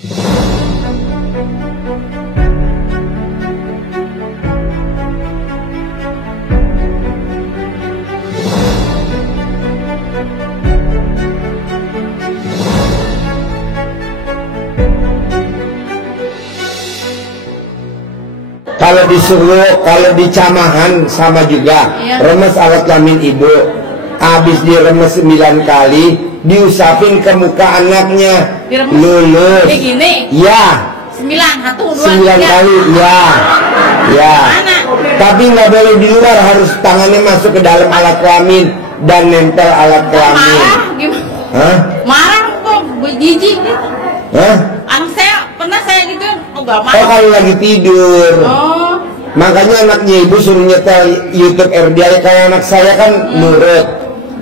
Kalau disuruh, kalau di camahan sama juga, remes alat kelamin ibu. Habis diremes 9 kali, diusapin ke muka anaknya. Diremes. Lulus. Kayak gini? Ya. 9 kali, ya. Ya. Mana? Tapi nggak boleh di luar, harus tangannya masuk ke dalam alat kelamin dan nempel alat kelamin. Marah gimana? Hah? Marah kok, jijik gitu. Hah? Anak saya pernah saya gituin, nggak Oh, marah. kalau lagi tidur. Oh. Makanya anaknya ibu suruh nyetel YouTube RDI. Kayak anak saya kan nurut.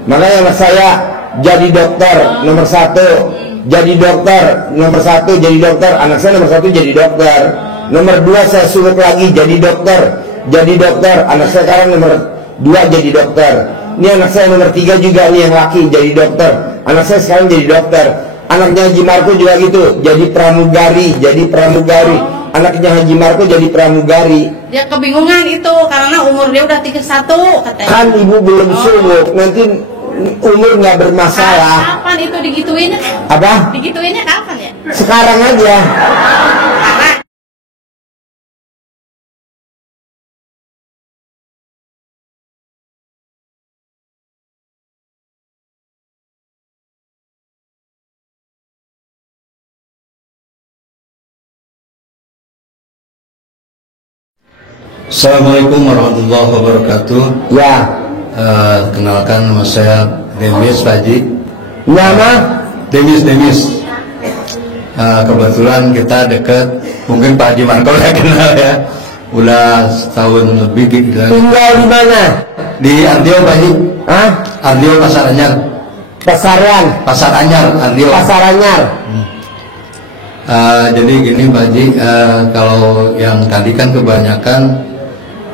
Makanya anak saya jadi dokter nomor 1. Jadi dokter nomor 1, jadi dokter. Anak saya nomor 1 jadi dokter. Nomor 2 saya suruh lagi jadi dokter. Jadi dokter. Anak saya sekarang nomor 2 jadi dokter. Ini anak saya nomor 3 juga nih yang laki jadi dokter. Anak saya sekarang jadi dokter. Anaknya Haji Marco juga gitu, jadi pramugari. Anaknya Haji Marco jadi pramugari. Dia kebingungan itu karena umur dia udah 31 katanya. Kan ibu belum sibuk, nanti umur nggak bermasalah. Kapan itu digituinnya? Apa? Digituinnya kapan ya? Sekarang aja. Karena Assalamualaikum warahmatullahi wabarakatuh. Ya. Kenalkan nama saya Demis Pak Haji. Nama? Demis. Kebetulan kita dekat, mungkin Pak Haji Marco udah kenal ya. Udah setahun lebih gitu. Tinggal di mana? Di Ardio Pak Haji. Hah? Ardio Pasar Anyar. Pasar Anyar, Ardio. Pasar Anyar. Jadi gini Pak Haji, kalau yang tadi kan kebanyakan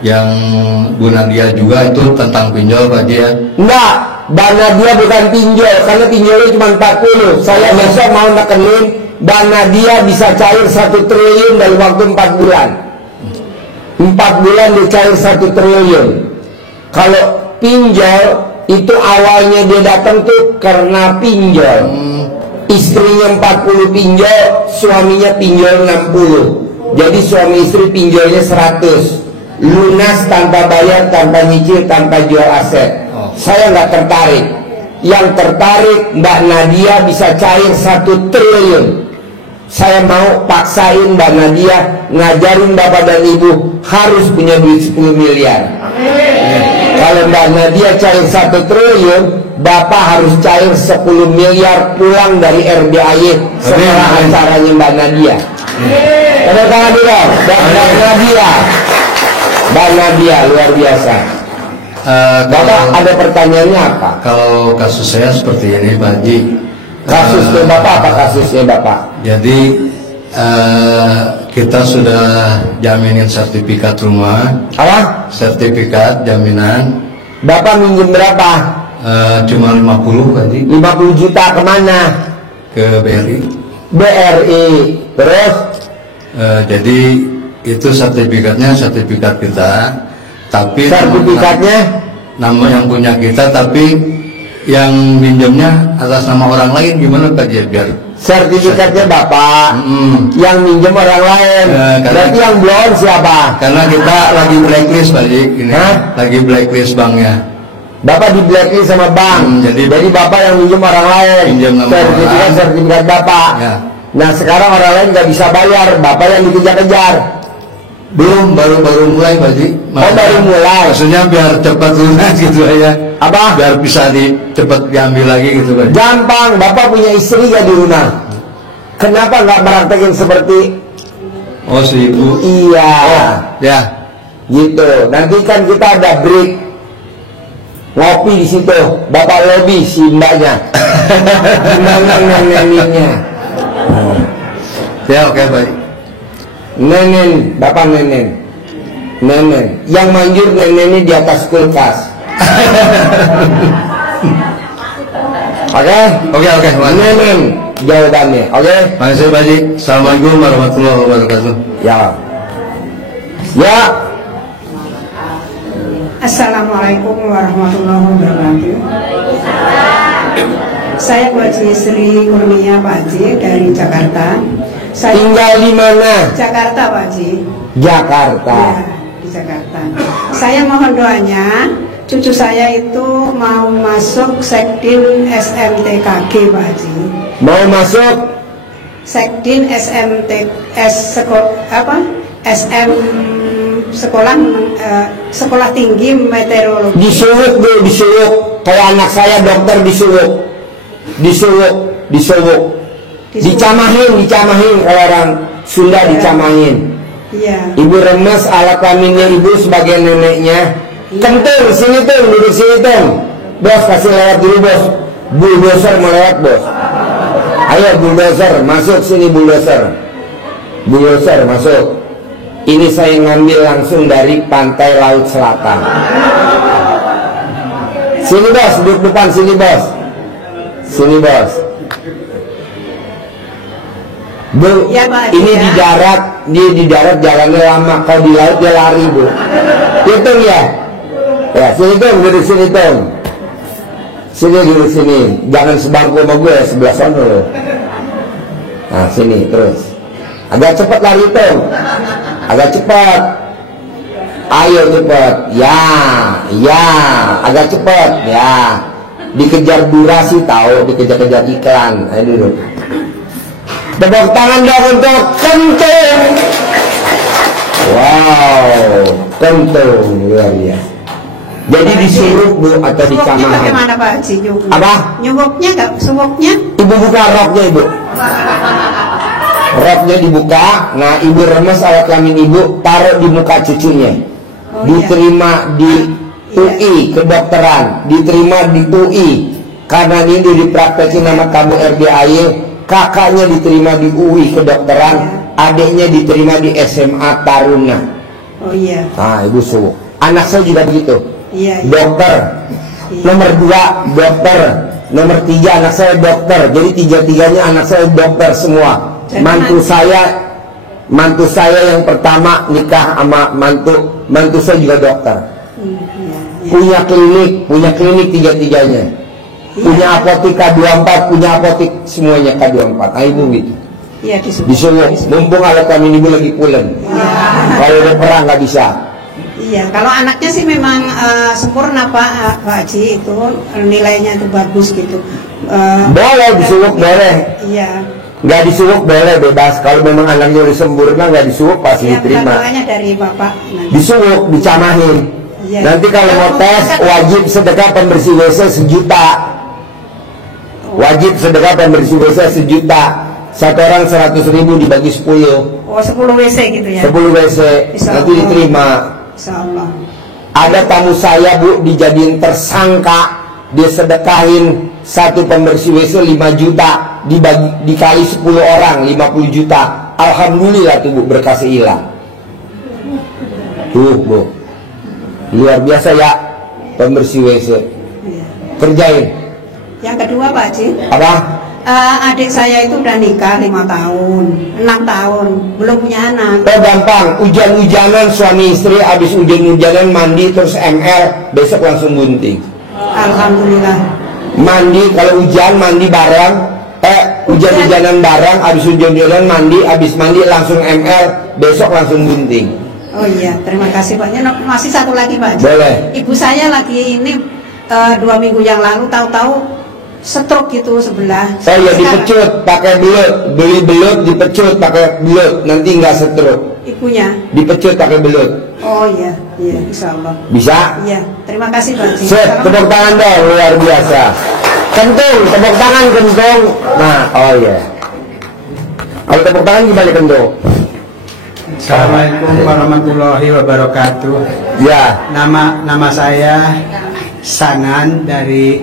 yang Bu Nadia juga itu tentang pinjol Pak Haji ya? Enggak, dana dia bukan pinjol, karena pinjolnya cuma 40. Saya besok mau nekenin dana dia bisa cair 1 triliun dalam waktu 4 bulan. 4 bulan dia cair 1 triliun. Kalau pinjol itu awalnya dia datang tuh karena pinjol. Istrinya 40 pinjol, suaminya pinjol 60. Jadi suami istri pinjolnya 100. Lunas tanpa bayar, tanpa nyicil, tanpa jual aset. Saya nggak tertarik. Yang tertarik Mbak Nadia bisa cair 1 triliun. Saya mau paksain Mbak Nadia ngajarin Bapak dan Ibu harus punya duit 10 miliar. Kalau Mbak Nadia cair 1 triliun, Bapak harus cair 10 miliar pulang dari RBAY setelah acaranya Mbak Nadia. Tanda tangan dulu, Mbak Nadia. Mbak Nadia luar biasa. Bapak ada pertanyaannya apa? Kalau kasus saya seperti ini Pak Haji. Kasusnya Bapak apa kasusnya Bapak? Jadi kita sudah jaminin sertifikat rumah. Apa? Sertifikat jaminan. Bapak minjem berapa? Cuma 50 Pak Haji. 50 juta kemana? Ke BRI. BRI. Terus? Jadi itu sertifikatnya sertifikat kita, tapi sertifikatnya nama yang punya kita, tapi yang minjemnya atas nama orang lain. Gimana Pak Haji biar sertifikatnya Bapak, yang minjem orang lain? Berarti yang belum siapa? Karena kita lagi blacklist Pak Haji, ini lagi blacklist banknya. Bapak di blacklist sama bank. Jadi Bapak yang minjem orang lain. Sertifikat Bapak. Ya. Nah sekarang orang lain nggak bisa bayar, Bapak yang dikejar-kejar. Belum, baru mulai Pak Haji. Baru mulai. Maksudnya biar cepat lunas gitu aja. Apa? Biar bisa cepat diambil lagi gitu Pak Haji. Gampang, Bapak punya istri gak di rumah? Kenapa nggak meraktekin seperti? Oh si ibu. Iya. Oh, ya. Gitu. Nanti kan kita ada break. Ngopi di situ. Bapak lobby si mbaknya. Gimana nenennya? Ya oke baik. Nenen, Bapak nenen. Yang manjur nenennya di atas kulkas. Oke? Oke. Nenen. jawabannya. Oke? Makasih Pak Haji. Assalamualaikum warahmatullahi wabarakatuh. Ya. Ya. Assalamualaikum warahmatullahi wabarakatuh. Saya Bu Haji Sri Kurnia Pak Haji dari Jakarta. Saya Tinggal di mana? Jakarta Pak Haji. Jakarta. Ya, di Jakarta. Saya mohon doanya, cucu saya itu mau masuk Sekdin SMTKG Pak Haji. Mau masuk Sekdin SM sekolah tinggi meteorologi. di Suwuk, Bu, di Suwuk. Kayak anak saya dokter di Suwuk. Di Suwuk, di Suwuk. Dicamahin kalau orang Sunda dicamahin. Iya. Ibu remes alat kelaminnya ibu sebagai neneknya. Kentung, sini tuh, duduk sini tuh. Bos, kasih lewat dulu bos. Bulldozer mau lewat bos. Ayo bulldozer, masuk sini bulldozer. Bulldozer masuk. Ini saya ngambil langsung dari pantai Laut Selatan. Sini bos, duduk depan sini bos. Sini bos. Bu, Ya, Pak, ini ya. di darat jalannya lama. Kalau di laut dia lari bu. Hitung ya. Ya sini tuh, duduk sini tuh. Sini duduk sini. Jangan sebangku sama gue, sebelah sana loh. Nah sini terus. Agak cepat lari tuh. Agak cepat. Ayo cepat. Ya, agak cepat. Ya. Dikejar durasi tahu, dikejar-kejar iklan. Ayo duduk. Tepuk tangan dong untuk Kentung. Wow, Kentung luar biasa. Jadi disuruh bu atau Suwuknya dicamahin? bagaimana Pak Haji? Apa? Nyubuknya nggak? Suwuknya? Ibu buka roknya ibu. Roknya dibuka. Nah ibu remes alat kelamin ibu, taruh di muka cucunya. Oh, Diterima di UI kedokteran, diterima di UI karena ini dipraktekin nama kamu RDAY. Kakaknya diterima di UI kedokteran, adiknya diterima di SMA Taruna. Oh iya. Nah ibu suwuk. Anak saya juga begitu. Iya. Dokter. Iya. Nomor 2 dokter. Nomor 3 anak saya dokter. Jadi tiga-tiganya anak saya dokter semua. Jadi Mantu saya yang pertama nikah sama mantu saya juga dokter. Iya. Punya klinik tiga-tiganya. Punya apotek K24, punya apotek semuanya K24. Ah ibu gitu. Iya Disuruh, mumpung alat kami ibu lagi pulen. Kalau udah perang nggak bisa. Iya, kalau anaknya sih memang sempurna Pak Haji, itu nilainya itu bagus gitu. Boleh disuruh, boleh. Iya. Nggak disuruh boleh, bebas. Kalau memang anaknya udah sempurna nggak disuruh pasti Iya, diterima. doanya dari Bapak. Disuruh, dicamahin. Iya. Nanti kalau mau tes wajib sedekah pembersih WC 1 juta. Wajib sedekah pembersih WC 1 juta. Satu orang 100.000 dibagi 10. Oh 10 WC gitu ya? 10 WC. Insya Nanti Allah. diterima. Insyaallah. Ada tamu saya bu dijadiin tersangka. Dia sedekahin satu pembersih WC 5 juta dikali 10 orang 50 juta. Alhamdulillah tuh bu berkasih hilang. Tuh bu, luar biasa ya pembersih WC. Iya. Kerjain. Yang kedua Pak Haji, Apa? adik saya itu udah nikah 5 tahun, 6 tahun, belum punya anak. Oh gampang, hujan-hujanan suami istri, habis hujan-hujanan mandi terus ML, besok langsung gunting. Alhamdulillah. Mandi kalau hujan mandi bareng, hujan-hujanan bareng, habis hujan-hujanan mandi, habis mandi langsung ML, besok langsung gunting. Oh iya, terima kasih Pak. Masih satu lagi Pak Haji. Boleh. Ibu saya lagi ini 2 minggu yang lalu tahu-tahu stroke gitu sebelah. Oh ya dipecut pakai belut, beli belut dipecut pakai belut, nanti nggak stroke. Ibunya. Dipecut pakai belut. Oh iya, iya insyaallah. Bisa? Iya, terima kasih Pak Haji. Set, tepuk tangan dong, luar biasa. Kentung, tepuk tangan Kentung. Nah, oh iya. Kalau tepuk tangan gimana Kentung? Assalamualaikum warahmatullahi wabarakatuh. Ya. Nama saya Sanan dari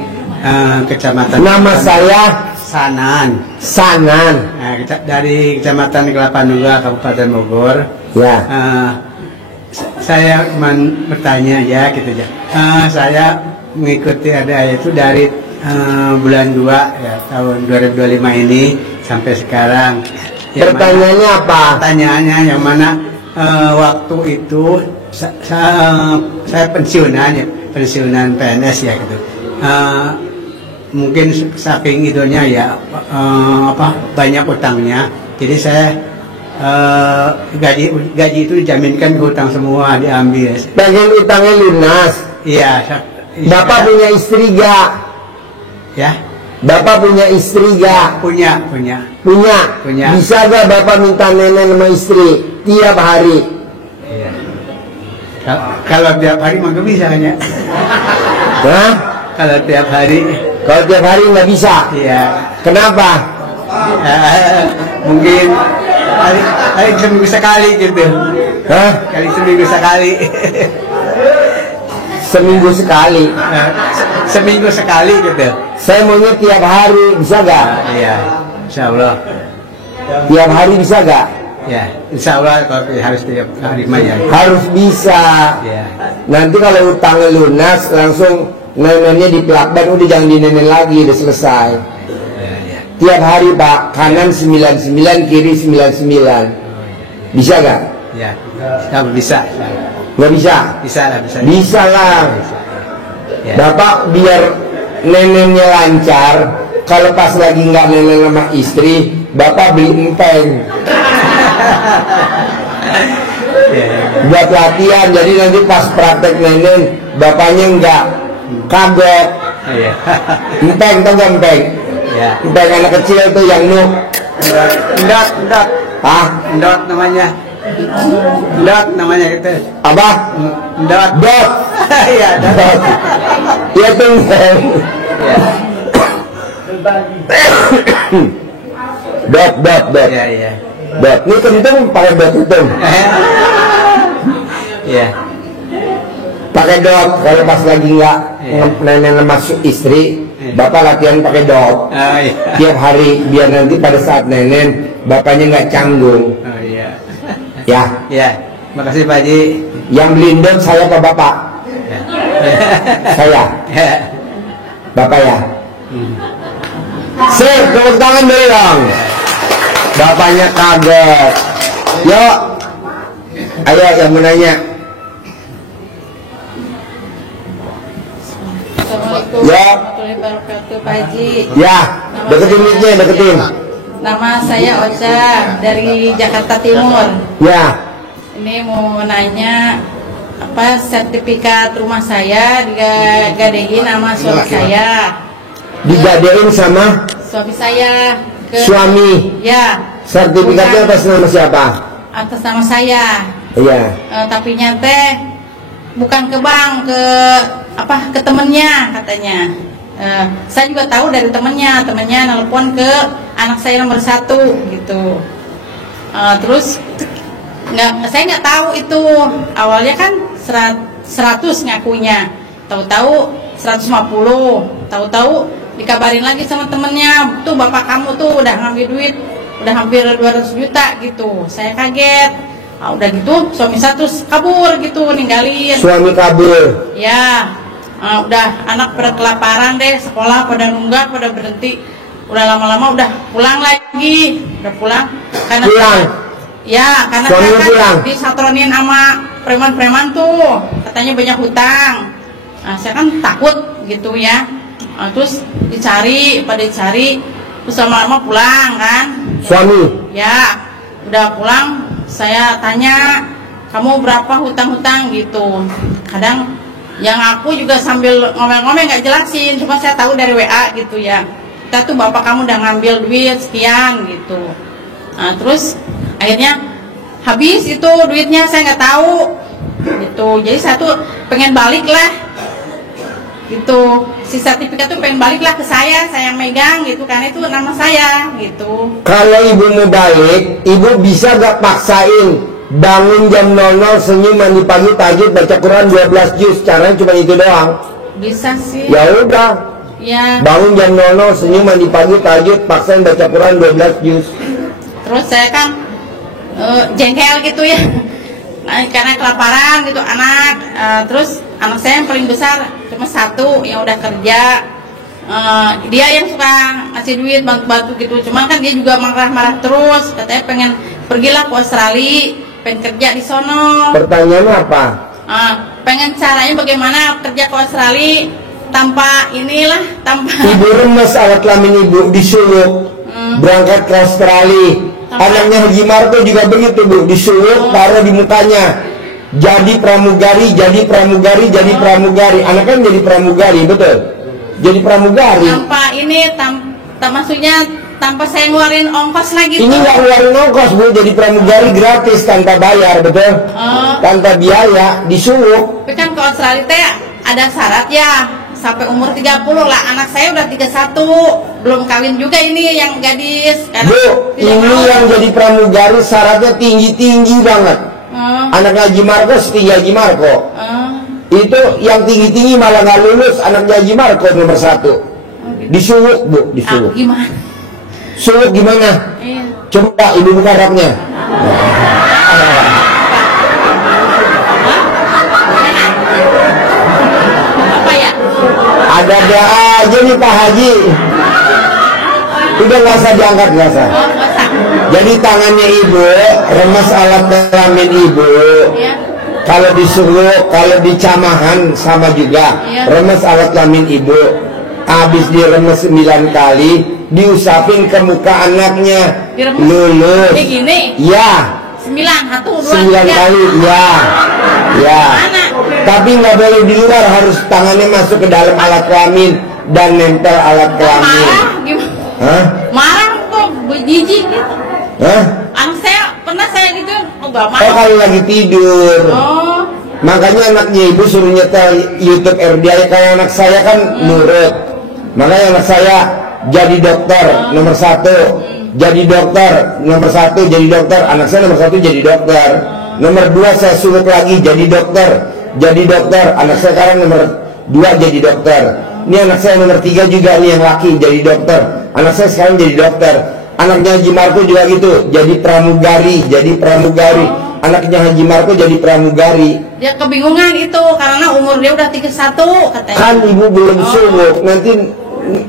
Kecamatan. Nama saya Sanan. Sanan. Dari Kecamatan Kelapa Nunggal, Kabupaten Bogor. Ya. Saya cuma bertanya ya gitu ya. Saya mengikuti ada itu dari bulan 2 ya tahun 2025 ini sampai sekarang. Pertanyaannya apa? Pertanyaannya yang mana waktu itu saya pensiunan PNS ya gitu. Mungkin saking idolnya ya banyak utangnya, jadi saya gaji itu dijaminkan ke utang semua diambil. Pengen utangnya lunas. Iya. Bapak punya istri gak? Ya. Bapak punya istri gak? Punya. Punya. Bisa gak Bapak minta nenek sama istri tiap hari? Iya. Kalau tiap hari mah gak bisa kan ya? Hah? Kalau tiap hari. Kalau tiap hari nggak bisa? Iya. Kenapa? Mungkin hari seminggu sekali gitu. Hah? Kali seminggu sekali. Seminggu sekali. Seminggu sekali gitu. Saya maunya tiap hari, bisa gak? Iya, insya Allah. Tiap hari bisa gak? Ya, insya Allah kalau harus tiap hari mah ya. Harus bisa. Ya. Nanti kalau utangnya lunas, langsung neneknya dipelakban, udah jangan dinenen lagi, udah selesai. Ya. Tiap hari Pak, kanan 99, kiri 99. Bisa gak? Ya, kalau bisa. Nggak bisa? Bisa lah, bisa. Bisa lah. Ya. Bapak biar neneknya lancar, kalau pas lagi nggak nenen sama istri, Bapak beli empeng. Buat latihan, jadi nanti pas praktek nenen, bapaknya nggak kagok. Iya. Empeng, tau gak empeng? Ya. Empeng anak kecil tuh yang nuk. Ndot. Hah? Ndot namanya. Ndot namanya gitu. Apa? Ndot. Dot. Iya, Dot. Iya tuh empeng. Ya. Dot. Iya. Dot. Ini kentung pakai dot kentung. Iya. Pakai dot. Kalau pas lagi nggak Iya. nenen masuk istri, Iya. Bapak latihan pakai dot. Iya. Tiap hari, biar nanti pada saat nenen bapaknya nggak canggung. Oh iya. Ya. Ya, makasih Pak Haji. Yang beliin dot saya apa bapak? Ya. Saya. Ya. Bapak ya. Sip, tepuk tangan dulu dong. Bapaknya kaget. Yuk. Ayo yang mau nanya. Assalamualaikum Ya. warahmatullahi wabarakatuh, Pak Haji. Ya, deketin mic-nya, deketin. Nama saya Ocha dari Jakarta Timur. Ya. Ini mau nanya apa sertifikat rumah saya digadein sama suami saya. Digadein sama Suami saya ke suami. Ya, Sertifikatnya atas nama siapa? atas nama saya. Iya. Tapi nyate bukan ke bank, ke temennya katanya. Saya juga tahu dari temennya nelpon ke anak saya nomor 1 gitu. Terus saya nggak tahu itu awalnya kan 100 ngakunya, tahu-tahu 150, tahu-tahu dikabarin lagi sama temennya, tuh bapak kamu tuh udah ngambil duit, udah hampir 200 juta gitu. Saya kaget. Udah gitu suami satu kabur gitu, ninggalin. Suami kabur. Ya, udah anak pada kelaparan deh, sekolah pada nunggak, pada berhenti. Udah lama-lama udah pulang lagi, udah pulang. Karena Pulang? Ya, karena Suaminya saya pulang? kan disatronin sama preman-preman tuh, katanya banyak hutang. Saya kan takut gitu ya. Terus dicari, terus lama-lama pulang kan. Suami? Ya, udah pulang. Saya tanya, kamu berapa hutang-hutang gitu. Kadang yang aku juga sambil ngomel-ngomel nggak jelasin, cuma saya tahu dari WA gitu ya. Kita tuh bapak kamu udah ngambil duit sekian gitu. Terus akhirnya habis itu duitnya, saya nggak tahu gitu. Jadi saya tuh pengen balik lah gitu. Si sertifikat tuh pengen balik lah ke saya yang megang gitu, karena itu nama saya gitu. Kalau ibu mau balik, ibu bisa gak paksain bangun jam 00, senyum, mandi pagi, tahajud, baca Quran 12 juz. Caranya cuma itu doang. Bisa sih. Ya udah. Ya. Bangun jam 00, senyum, mandi pagi, tahajud, paksain baca Quran 12 juz. Terus saya kan jengkel gitu ya. Karena kelaparan gitu anak. Terus anak saya yang paling besar cuma 1 yang udah kerja. Dia yang suka ngasih duit bantu-bantu gitu, cuman kan dia juga marah-marah terus, katanya pengen pergilah ke Australia, pengen kerja di sono. Pertanyaannya apa? Pengen caranya bagaimana kerja ke Australia tanpa tanpa Ibu remes alat kelamin ibu, disuluk, berangkat ke Australia. Anaknya Haji Marto juga begitu Bu, disuluk, taruh di mukanya, jadi pramugari, jadi pramugari, jadi pramugari. Anaknya jadi pramugari, betul? Jadi pramugari. Maksudnya tanpa saya ngeluarin ongkos lagi. Ini nggak ngeluarin ongkos Bu, jadi pramugari gratis tanpa bayar, betul? Tanpa biaya, disuluk. Tapi kan ke Australia teh ada syarat ya, sampai umur 30 lah. Anak saya udah 31, belum kawin juga ini yang gadis. Bu, ini yang jadi pramugari syaratnya tinggi-tinggi banget. Anak Haji Marko setinggi Haji Marko. Itu yang tinggi-tinggi malah nggak lulus, anaknya Haji Marko nomor 1. Disuluk Bu, disuluk. Gimana? Suluk gimana? Iya. Coba ibu buka rapnya. Apa ya? Ada aja nih Pak Haji. Udah nggak usah diangkat, nggak usah. Nggak usah. Jadi tangannya ibu remes alat kelamin ibu. Iya. Kalau disuluk, kalau dicamahan sama juga. Iya. Remes alat kelamin ibu. Habis diremes 9 kali, diusapin ke muka anaknya. Diremes? Lulus. Kayak gini? Ya. 9, 1, 2, 9 kali, ya. Ya. Mana? Tapi nggak boleh di luar, harus tangannya masuk ke dalam alat kelamin dan nempel alat kelamin. Marah gimana? Hah? Marah kok, jijik gitu. Hah? Anak saya pernah saya gitu, nggak Oh, marah. kalau lagi tidur. Oh, Makanya anaknya ibu suruh nyetel YouTube RDI. Kayak anak saya kan nurut. Makanya anak saya jadi dokter nomor 1. Jadi dokter nomor 1, jadi dokter. Anak saya nomor 1 jadi dokter. Nomor 2 saya suluk lagi jadi dokter. Jadi dokter. Anak saya sekarang nomor 2 jadi dokter. Ini anak saya nomor 3 juga nih yang laki jadi dokter. Anak saya sekarang jadi dokter. Anaknya Haji Marko juga gitu, jadi pramugari, jadi pramugari. Anaknya Haji Marko jadi pramugari. dia kebingungan itu karena umur dia udah 31 katanya. Kan ibu belum suluk, nanti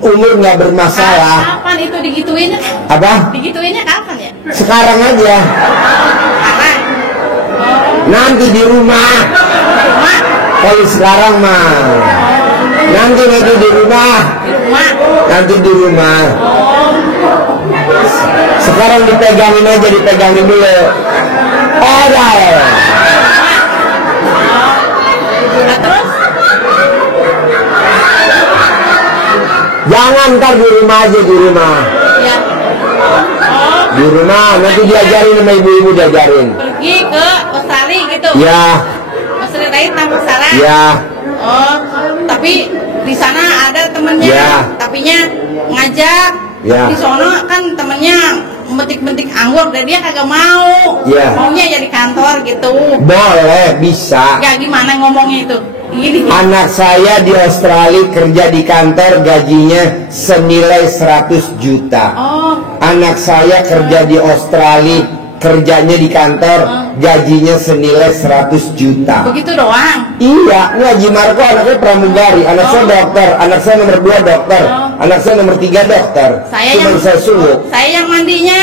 umur nggak bermasalah. Kapan itu digituinnya? Apa? Digituinnya kapan ya? Sekarang aja. Sekarang. Nanti di rumah. Rumah, Kalau sekarang mah. Nanti di rumah. di rumah. Nanti di rumah. Sekarang dipegangin aja, dipegangin dulu. Oh, dah. Nah, terus Jangan, ntar di rumah aja, di rumah. ya. Oh, Di rumah, nanti diajarin sama ibu-ibu, diajarin. pergi ke Australia gitu. Ya, Australia lain tanpa salah. ya. Oh, tapi di sana ada temennya, Ya. tapinya ngajak. Ya. Di sono kan temennya metik-metik anggur, dan dia kagak mau. Ya. Maunya jadi kantor gitu. Boleh, bisa. Ya gimana ngomongnya itu? Gini. Anak saya di Australia kerja di kantor, gajinya senilai 100 juta. Oh, Anak saya kerja di Australia, kerjanya di kantor, gajinya senilai 100 juta. begitu doang. Iya, ini Haji Marko anaknya pramugari, anak saya dokter, anak saya nomor 2 dokter, anak saya nomor 3 dokter. Cuma saya suluk, Saya yang mandinya.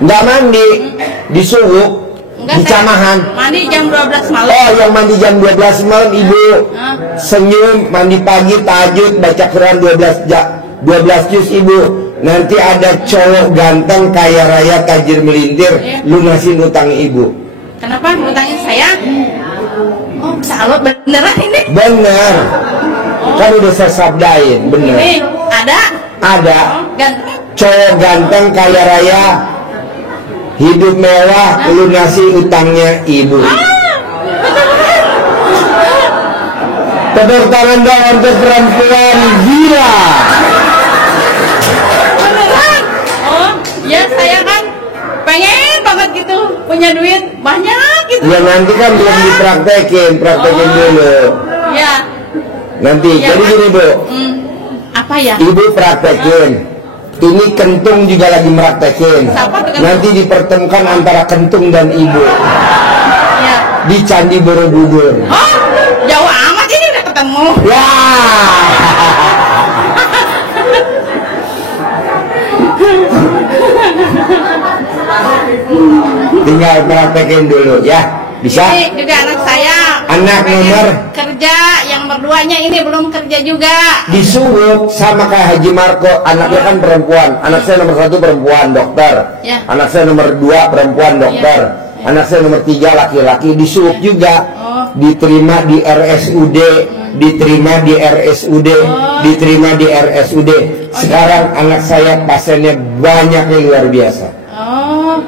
nggak mandi, disuluk, Enggak, dicamahan. saya mandi jam 12 malam. Oh, yang mandi jam 12 malam ibu Hah? senyum, mandi pagi, tahajud, baca Quran 12 juz ibu. Nanti ada cowok ganteng, kaya raya, tajir melintir, Iya. lunasin utang ibu. Kenapa ngutangin saya? Oh, salut beneran ini. Bener, kan udah saya sabdain, bener. Ini ada. Ada Oh, ganteng. cowok ganteng, kaya raya, hidup mewah, lunasi utangnya ibu. Tepuk tangan dong untuk perempuan gila. Beneran? Oh, ya saya kan pengen banget gitu punya duit banyak gitu. Ya nanti kan belum dipraktekin, praktekin dulu. Ya. Nanti, Ya, jadi kan? gini bu, Apa ya? ibu praktekin. Ini kentung juga lagi meraktekin. Siapa tuh kentung? Nanti dipertemukan antara kentung dan ibu Ya. di Candi Borobudur. Oh, jauh amat ini udah ketemu. Ya. Tinggal praktekin dulu ya. Bisa? Ini juga anak saya. Anak pengen nomor? kerja, yang berduanya ini belum kerja juga. Disuruh sama kayak Haji Marco, anaknya kan perempuan. Anak saya nomor 1 perempuan, dokter. Ya. Anak saya nomor 2 perempuan, dokter. Ya. Anak saya nomor 3 laki-laki. Disuruh juga Oh. diterima di RSUD, diterima di RSUD, diterima di RSUD. Sekarang anak saya pasiennya banyaknya luar biasa. Oh.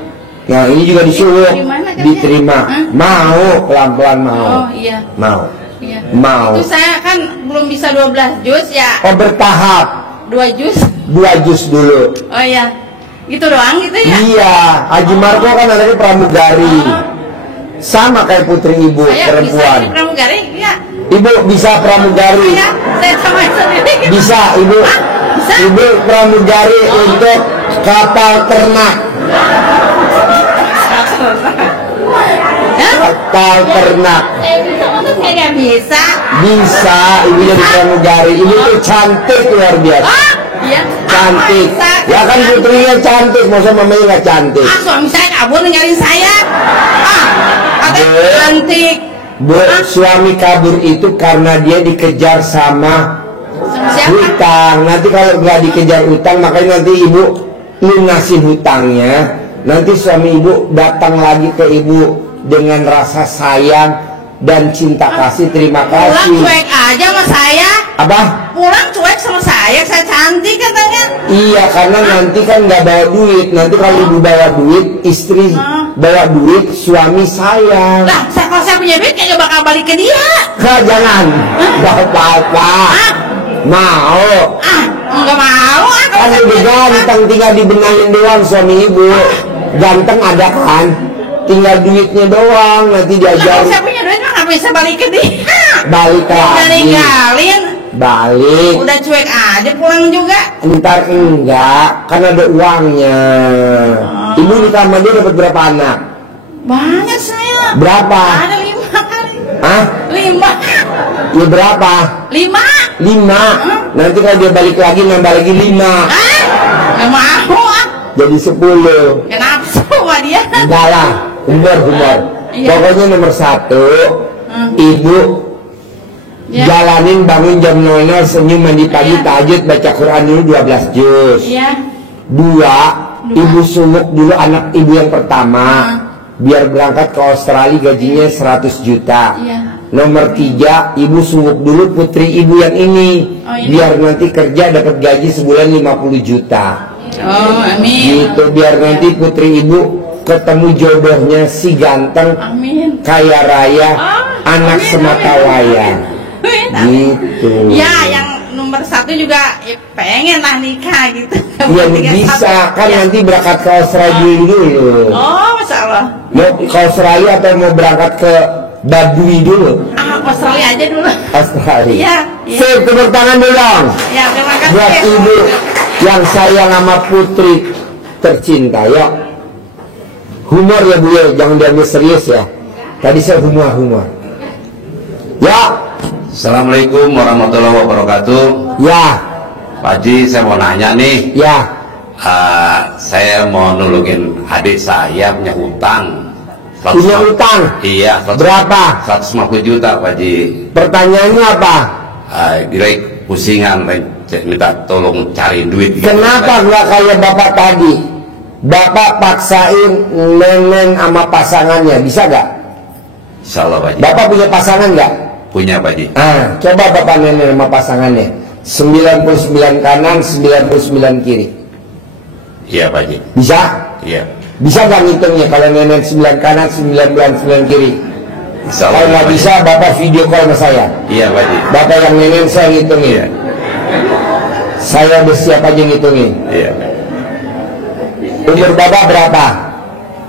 Nah ini juga disuruh Gimana kerja? diterima. Hah? Mau, pelan-pelan mau. Oh iya. Mau. Iya. Mau. Itu saya kan belum bisa 12 juz ya. Oh bertahap. 2 juz. 2 juz dulu. Oh iya. Gitu doang gitu ya. Iya, Haji Marco kan anaknya pramugari. Sama kayak putri ibu, Saya bisa perempuan. jadi pramugari, ya. Ibu bisa pramugari. Saya sama sendiri. Bisa, ibu. Bisa? Ibu pramugari untuk kapal ternak. Hah? Kapal ternak. Saya bisa masuk, saya nggak bisa. Bisa, ibu jadi pramugari. Ibu tuh cantik luar biasa. Ah, iya. Cantik. Apa bisa? Ya kan putrinya cantik, masa mamanya nggak cantik? Ah, suami saya kabur ninggalin saya. Ah, katanya Bu. cantik. Bu, suami kabur itu karena dia dikejar sama Sama siapa? hutang. Nanti kalau nggak dikejar hutang, makanya nanti ibu lunasin hutangnya. Nanti suami ibu datang lagi ke ibu dengan rasa sayang dan cinta kasih, terima Pulang kasih. cuek aja sama saya. Apa? Pulang cuek sama saya cantik katanya. Iya, karena nanti kan nggak bawa duit. Nanti kalau ibu bawa duit, istri bawa duit, suami sayang. Lah, kalau saya punya duit kayaknya bakal balik ke dia. Jangan, nggak apa-apa. Mau. Ah, nggak mau. Ah, kalau Kan saya udah punya duit, ganteng, tinggal dibenahin doang suami ibu. Ganteng ada kan? Tinggal duitnya doang, nanti lah, kalau diajarin. saya punya duit mah nggak bisa balik ke dia. Balik Udah lagi. ninggalin, Balik. udah cuek aja pulang juga. Ntar enggak, kan ada uangnya. Ibu nikah sama dia dapat berapa anak? Banyak saya. Berapa? Ada 5 kali. Hah? 5. Ya berapa? 5. 5. Nanti kalau dia balik lagi nambah lagi 5. Ah, nggak mau ah. Jadi 10. Kenapa sama dia? Enggak lah, humor. Iya. Pokoknya nomor 1, ibu Ya. jalanin bangun jam 00, senyum, mandi pagi, tahajud, baca Quran dulu 12 juz. Iya. 2, ibu sunguk dulu anak ibu yang pertama, biar berangkat ke Australia gajinya 100 juta. Iya. Nomor 3, ibu sunguk dulu putri ibu yang ini, Oh, ini. biar nanti kerja dapat gaji sebulan 50 juta. Oh, amin. Gitu, biar nanti putri ibu ketemu jodohnya si ganteng, Amin. kaya raya, anak amin, semata amin, wayang. amin. Gitu. Ya, yang nomor 1 juga ya, pengen lah nikah gitu. Ya Nomor 31. bisa, kan Ya. nanti berangkat ke Australia dulu. Oh, Masya Allah. Mau ke Australia atau mau berangkat ke Baduy dulu? Ah, Australia aja dulu. Australia. Iya, iya. Sip, tepuk tangan dulu dong. Ya, terima kasih. Buat ibu yang sayang sama putri tercinta, ya. Humor ya bu ya, jangan diambil serius ya. Tadi saya humor. Ya, Assalamualaikum warahmatullahi wabarakatuh. ya, Pak Haji, saya mau nanya nih. ya. Saya mau nulungin adik saya punya hutang. Punya utang? Iya. Berapa? 150 juta Pak Haji. Pertanyaannya apa? Direk pusingan, minta tolong cariin duit. Kenapa nggak kayak bapak tadi? Bapak paksain nenek sama pasangannya, bisa nggak? Insya Allah Pak Haji. Bapak punya pasangan nggak? Punya Pak Haji. Coba bapak nenek sama pasangannya. 99 kanan, 99 kiri. Iya Pak Haji. Bisa? Iya. Bisa nggak ngitungnya kalau nenek 9 kanan, 99 kiri? Insya Kalau Allah nggak Pak Haji. bisa, bapak video call sama saya. Iya Pak Haji. Bapak yang nenek saya Iya. ngitungin. Saya udah siap aja ngitungin. Iya. Umur bapak berapa?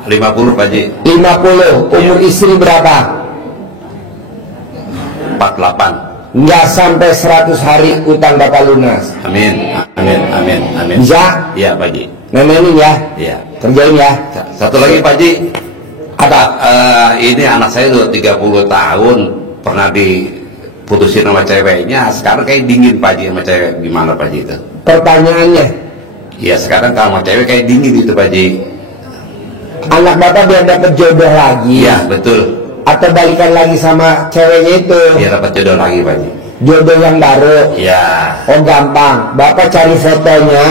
50 Pak Haji. 50. Umur istri berapa? 48. Nggak sampai 100 hari utang bapak lunas. Amin. Amin. Bisa? Iya Pak Haji. Nenenin ya, Iya. kerjain ya. Satu lagi Pak Haji. Apa? Ini anak saya udah 30 tahun pernah diputusin sama ceweknya, sekarang kayak dingin Pak Haji sama cewek. Gimana Pak Haji itu? Pertanyaannya, Ya sekarang kalau mau cewek kayak dingin gitu Pak Haji. Anak bapak biar dapat jodoh lagi. Iya betul. Atau balikan lagi sama ceweknya itu. Biar dapat jodoh lagi Pak Haji. Jodoh yang baru. Iya. Oh gampang. Bapak cari fotonya.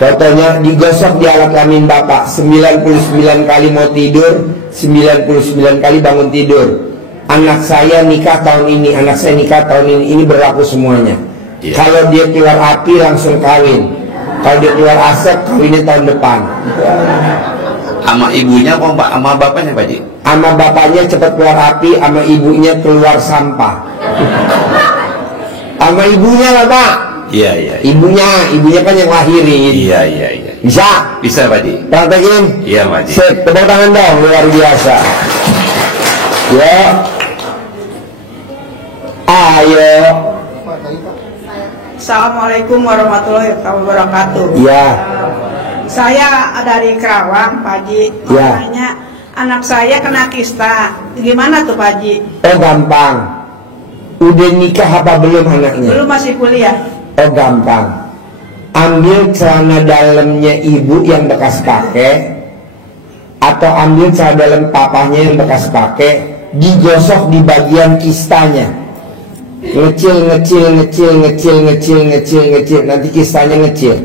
Fotonya digosok di alat kelamin bapak. 99 kali mau tidur, 99 kali bangun tidur. Anak saya nikah tahun ini, anak saya nikah tahun ini. Ini berlaku semuanya. Iya. Kalau dia keluar api langsung kawin. Kalau dia keluar asap kawinnya tahun depan. Sama ibunya kok Pak, sama bapaknya Pak Haji? Sama bapaknya cepat keluar api, sama ibunya keluar sampah. Sama ibunya lah Pak. Iya iya. Ibunya kan yang lahirin. Iya. Bisa? Bisa Pak Haji. Praktekin? Iya Pak Haji. Sip, tepuk tangan dong, luar biasa. Ya. Ayo. Assalamualaikum warahmatullahi wabarakatuh. Ya. Saya dari Kerawang, Pak Haji. Ya. Makanya anak saya kena kista. Gimana tuh Pak Haji? Oh gampang. Udah nikah apa belum anaknya? Belum, masih kuliah. Oh gampang. Ambil celana dalamnya ibu yang bekas pakai, atau ambil celana dalam papahnya yang bekas pakai, digosok di bagian kistanya. Ngecil, nanti kistanya ngecil.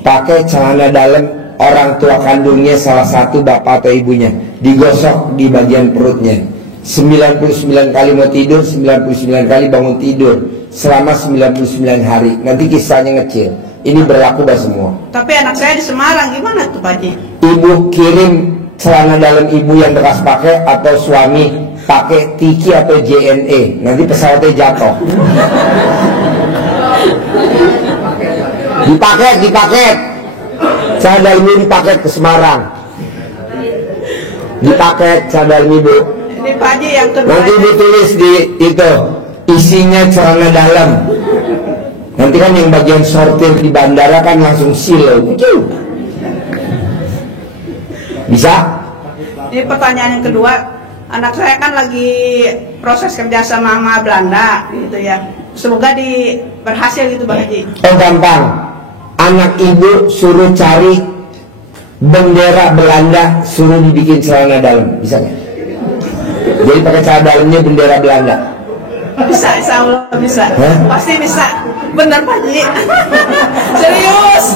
Pakai celana dalam orang tua kandungnya salah satu bapak atau ibunya, digosok di bagian perutnya. 99 kali mau tidur, 99 kali bangun tidur, selama 99 hari. Nanti kisahnya ngecil. Ini berlaku buat semua. Tapi anak saya di Semarang, gimana tuh Pak Haji? Ibu kirim celana dalam ibu yang bekas pakai, atau suami pakai Tiki atau JNE. Nanti pesawatnya jatuh. Dipaket. Celana dalam ibu dipaket ke Semarang. Dipaket celana dalam ibu. Ini Pak Haji yang kedua. Nanti ditulis di itu isinya celana dalam. Nanti kan yang bagian sortir di bandara kan langsung silo. Bisa? Ini pertanyaan yang kedua. Anak saya kan lagi proses kerja sama Belanda gitu ya. Semoga berhasil gitu Pak Haji. Oh gampang. Anak ibu suruh cari bendera Belanda, suruh dibikin celana dalam. Bisa nggak? Jadi pakai celana dalamnya bendera Belanda. Bisa, insya Allah bisa. Hah? Pasti bisa. Bener Pak Haji. Serius.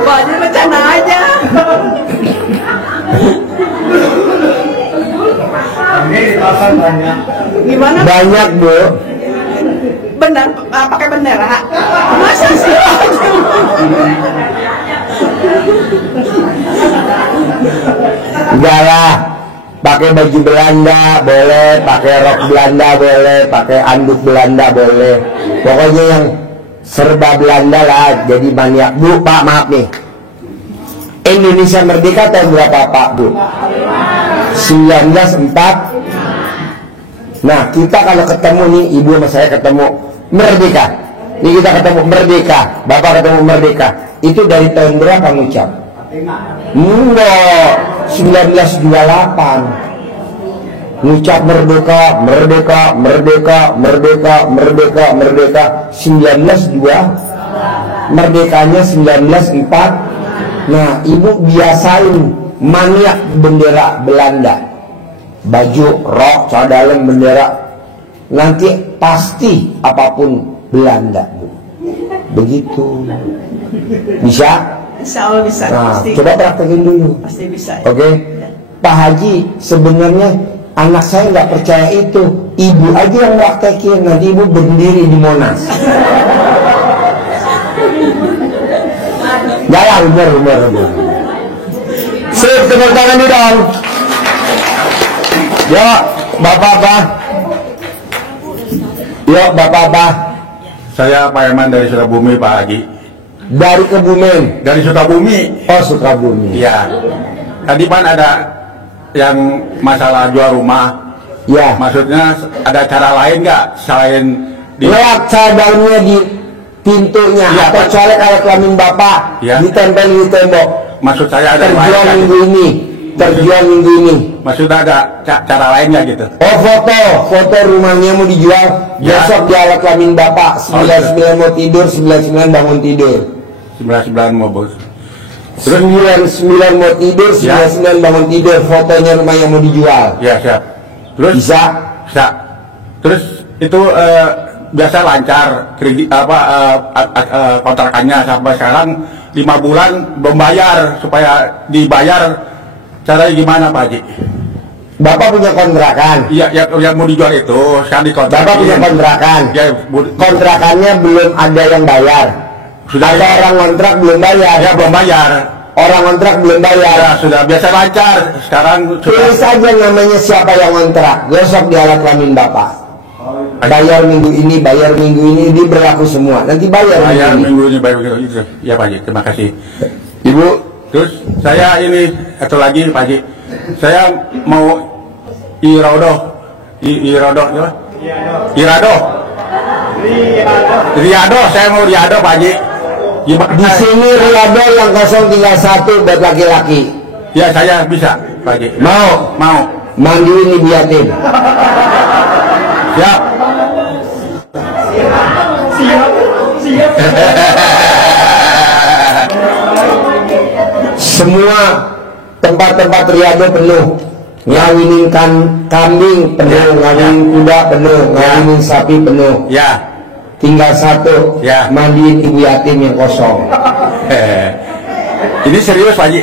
Pak Haji bercanda aja. Gimana? Banyak Bu. Bener, pakai bendera. Masa sih? Enggak lah. Pakai baju Belanda boleh, pakai rok Belanda boleh, pakai anduk Belanda boleh. Pokoknya yang serba Belanda lah. Jadi maniak. Bu, Pak, maaf nih. Indonesia merdeka tahun berapa Pak, Bu? 1945. Nah, kita kalau ketemu nih, ibu sama saya ketemu merdeka. Ini kita ketemu merdeka, Bapak ketemu merdeka. Itu dari tahun berapa ngucap? Enggak, 1928. Ngucap merdeka, merdeka, merdeka, merdeka, merdeka, merdeka. 1902. Merdekanya 1945. Nah, ibu biasain maniak bendera Belanda. Baju, rok, celana dalam bendera. Nanti pasti apapun Belanda, Bu. Begitu. Bisa? Insya Allah bisa. Nah, pasti. coba praktekin dulu. Pasti bisa. Oke? Pak Haji, sebenarnya anak saya nggak percaya itu. Ibu aja yang praktekin. Nanti ibu berdiri di Monas. Jangan, rumor. Sip, tepuk tangan dulu dong. Yo, Bapak-Bapak. Yo, Bapak-Bapak. Saya Pak Herman dari Sukabumi, Pak Haji. Dari Kebumen. Dari Sukabumi. Oh, Sukabumi. Iya. Tadi Pan ada yang masalah jual rumah. Ya. Maksudnya ada cara lain nggak selain di Lewat dalamnya di pintunya, Ya, atau Pak. colek alat kelamin Bapak, Ya. ditempel di tembok. maksud saya ada yang lain Terjual kan? minggu ini. terjual minggu ini. Maksudnya ada cara lainnya gitu. Oh, foto rumahnya mau dijual. Ya. Besok di alat kelamin bapak 99 mau tidur, 99 bangun tidur. 99 mau bos. 99 mau tidur, 99 bangun tidur. Fotonya rumah yang mau dijual. Ya siap. Terus Bisa? bisa. Terus itu biasa lancar kredit kontrakannya sampai sekarang 5 bulan belum bayar, supaya dibayar caranya gimana Pak Haji? Bapak punya kontrakan. Iya, yang mau dijual itu sekarang dikontrakin. Bapak punya kontrakan. Ya, Kontrakannya belum ada yang bayar. Sudah ada orang kontrak belum bayar. ya belum bayar. Orang kontrak belum bayar. Ya sudah biasa lancar. Sekarang Tulis sudah. saja namanya siapa yang kontrak. Gosok di alat kelamin bapak. Bayar minggu ini, ini berlaku semua. Nanti bayar Bayar minggu ini. minggu ini bayar begitu. Itu. Ya Pak Haji, terima kasih. Ibu, Terus saya ini satu lagi Pak Haji. Saya mau Irado, ya? Riado, saya mau Riado Pak Haji. Gimana? di sini Riyado yang kosong tinggal 1 buat laki-laki. Ya saya bisa Pak Haji. Mau mandiin ibu yatim. Siap. Semua tempat-tempat Riyado penuh. Ngawinin kambing penuh, ngawinin kuda penuh, ngawinin sapi penuh. Ya. Tinggal 1, Ya. mandiin ibu yatim yang kosong. Ini serius Pak Haji.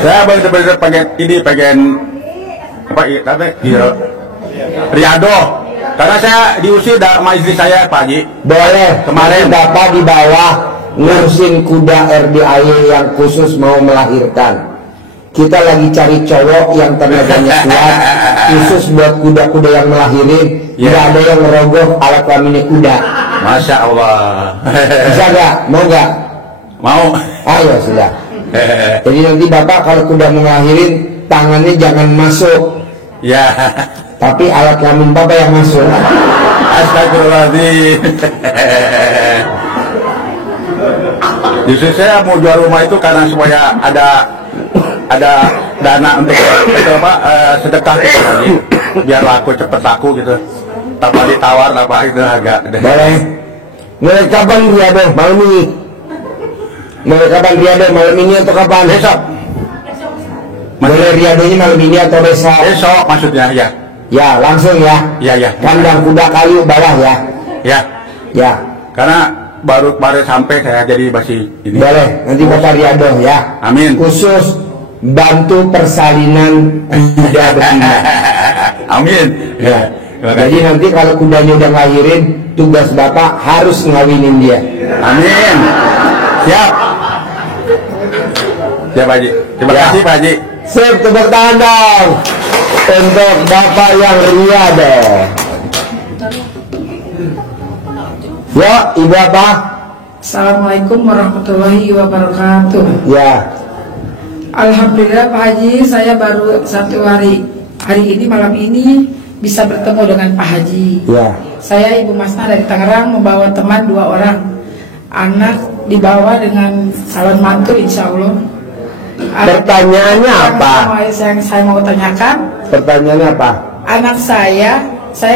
Saya benar-benar pengen apa kata Riado. Karena saya diusir sama istri saya Pak Haji. Boleh. Kemarin. Nanti bapak di bawah ngurusin kuda RDAY yang khusus mau melahirkan. Kita lagi cari cowok yang tenaganya kuat, khusus buat kuda-kuda yang melahirin. Ya. Tidak ada yang merogoh alat kelaminnya kuda. Masya Allah. Bisa gak? Mau gak? Mau. Ayo sudah. Jadi nanti bapak kalau kuda mau ngelahirin, tangannya jangan masuk, Ya. tapi alat kelamin bapak yang masuk. Astagfirullahaladzim. Justru saya mau jual rumah itu karena supaya ada dana untuk itu apa sedekah gitu lagi, biar laku cepet laku gitu. Tanpa ditawar apa itu agak. Boleh. Mulai kapan Riyado? Malam ini. Mulai kapan Riyado? Malam ini atau kapan? Besok. Boleh Riyadonya malam ini atau besok? Besok maksudnya ya. Ya langsung ya. Ya. Kandang kuda kayu bawah ya. Ya. Ya. Karena baru kemarin sampai saya jadi masih ini. Boleh. Nanti bapak Riyado ya. Amin. Khusus bantu persalinan kuda betina. Amin. Ya. Terima Jadi kasih. nanti kalau kudanya udah ngelahirin, tugas bapak harus ngawinin dia. Amin. Siap. Siap Pak Haji. Terima Ya. kasih Pak Haji. Sip, tepuk tangan dong untuk bapak yang Riyado. Ya, ibu apa? Assalamualaikum warahmatullahi wabarakatuh. Ya, Alhamdulillah Pak Haji, saya baru 1 hari ini malam ini bisa bertemu dengan Pak Haji. ya. Saya Ibu Masna dari Tangerang membawa teman 2 orang. Anak dibawa dengan calon mantu insya Allah. Pertanyaannya apa? Yang saya mau tanyakan, Pertanyaannya apa? anak saya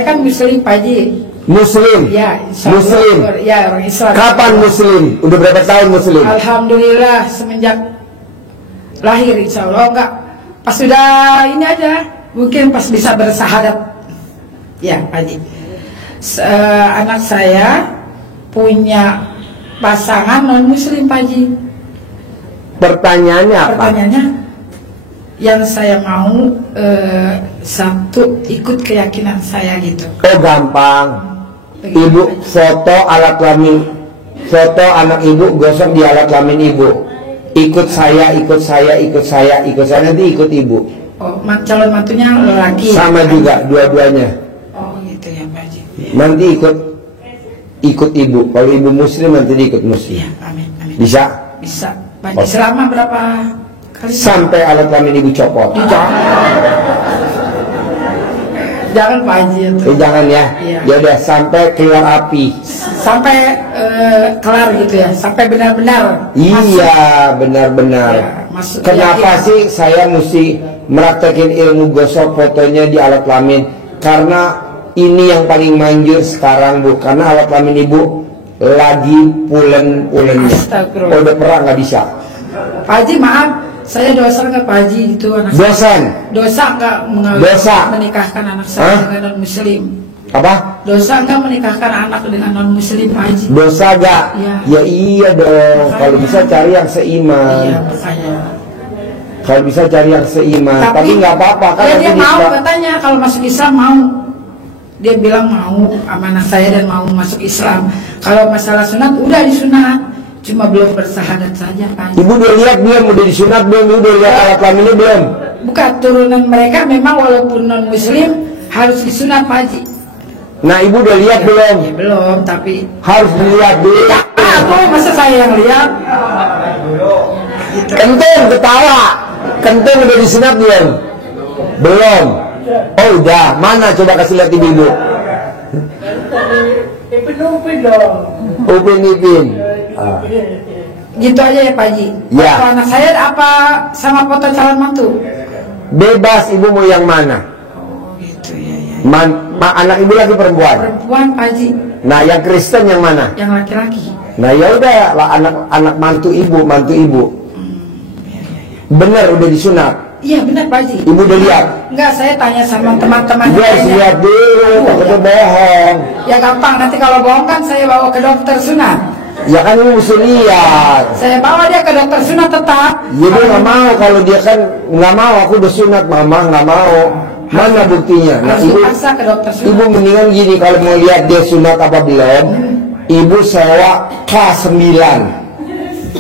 kan muslim Pak Haji. Muslim. Ya, insya Allah. Muslim. Ya, orang Islam. Kapan Muslim? Udah berapa tahun Muslim? Alhamdulillah semenjak lahir insya Allah enggak pas sudah ini aja mungkin pas bisa bersahadat ya Pak Haji. Anak saya punya pasangan non muslim Pak Haji. Pertanyaannya apa? Pertanyaannya yang saya mau satu ikut keyakinan saya gitu. Oh gampang. Begitu, Ibu Pak Haji. foto alat kelamin, foto anak ibu gosok di alat kelamin ibu. Ikut saya nanti ikut ibu. Oh, calon mantunya lelaki. Sama juga dua-duanya. Oh gitu ya Pak Haji. Nanti ikut ibu. Kalau ibu muslim nanti ikut muslim. Iya, amin. Bisa? Bisa Pak Haji. Selama berapa kali? Sampai alat kelamin ibu copot. Dijawab. Jangan Pak Haji itu. Jangan ya. Iya. Ya udah sampai keluar api. Sampai kelar gitu ya. Sampai benar-benar. Iya, benar-benar. Ya, masuk Kenapa keyakinan. sih saya mesti meraktekin ilmu gosok fotonya di alat kelamin? Karena ini yang paling manjur sekarang Bu. Karena alat kelamin Ibu lagi pulen-pulennya. Astagfirullah. Kode perang nggak bisa. Pak Haji maaf, saya dosa nggak Pak Haji itu anak saya. Dosen. Dosa nggak Dosa. menikahkan anak saya Hah? dengan non Muslim. Apa? Dosa nggak menikahkan anak dengan non Muslim Pak Haji. Dosa gak? Iya. Ya iya dong. Makanya. Kalau bisa cari yang seiman. Iya makanya. Kalau bisa cari yang seiman. Tapi nggak apa-apa kan? Ya, nanti dia mau bisa- katanya kalau masuk Islam mau. Dia bilang mau sama anak saya dan mau masuk Islam. Kalau masalah sunat udah disunat, cuma belum bersahadat saja Pak Haji. Ibu udah lihat belum? Udah disunat belum? Ibu udah lihat alat kelaminnya belum? Bukan turunan mereka memang walaupun non Muslim harus disunat Pak Haji. Nah ibu udah lihat belum? Ya, belum tapi Harus dilihat dulu. aku masa saya yang lihat. Kentung ketawa. Kentung udah disunat belum? Belum. Oh udah. Mana coba kasih lihat ibu. Upin Ipin. Ah. Gitu aja ya Pak Haji. Ya. Foto anak saya apa sama foto calon mantu? Bebas ibu mau yang mana? Oh gitu ya ya. Anak ibu lagi perempuan. Perempuan Pak Haji, Nah yang Kristen yang mana? yang laki-laki. Nah ya udah lah anak mantu ibu. Bener udah disunat. Iya benar Pak Haji. Ibu udah lihat. Enggak, saya tanya sama teman-teman Ibu harus lihat dulu. Takutnya bohong. Ya gampang, nanti kalau bohong kan saya bawa ke dokter sunat. Ya kan ibu mesti lihat. Saya bawa dia ke dokter sunat tetap. Ya dia nggak mau kalau dia kan nggak mau. Aku udah sunat mama nggak mau. Mana buktinya? Nah Harus ibu, dipaksa ke dokter sunat. ibu mendingan gini kalau mau lihat dia sunat apa belum. Ibu sewa K9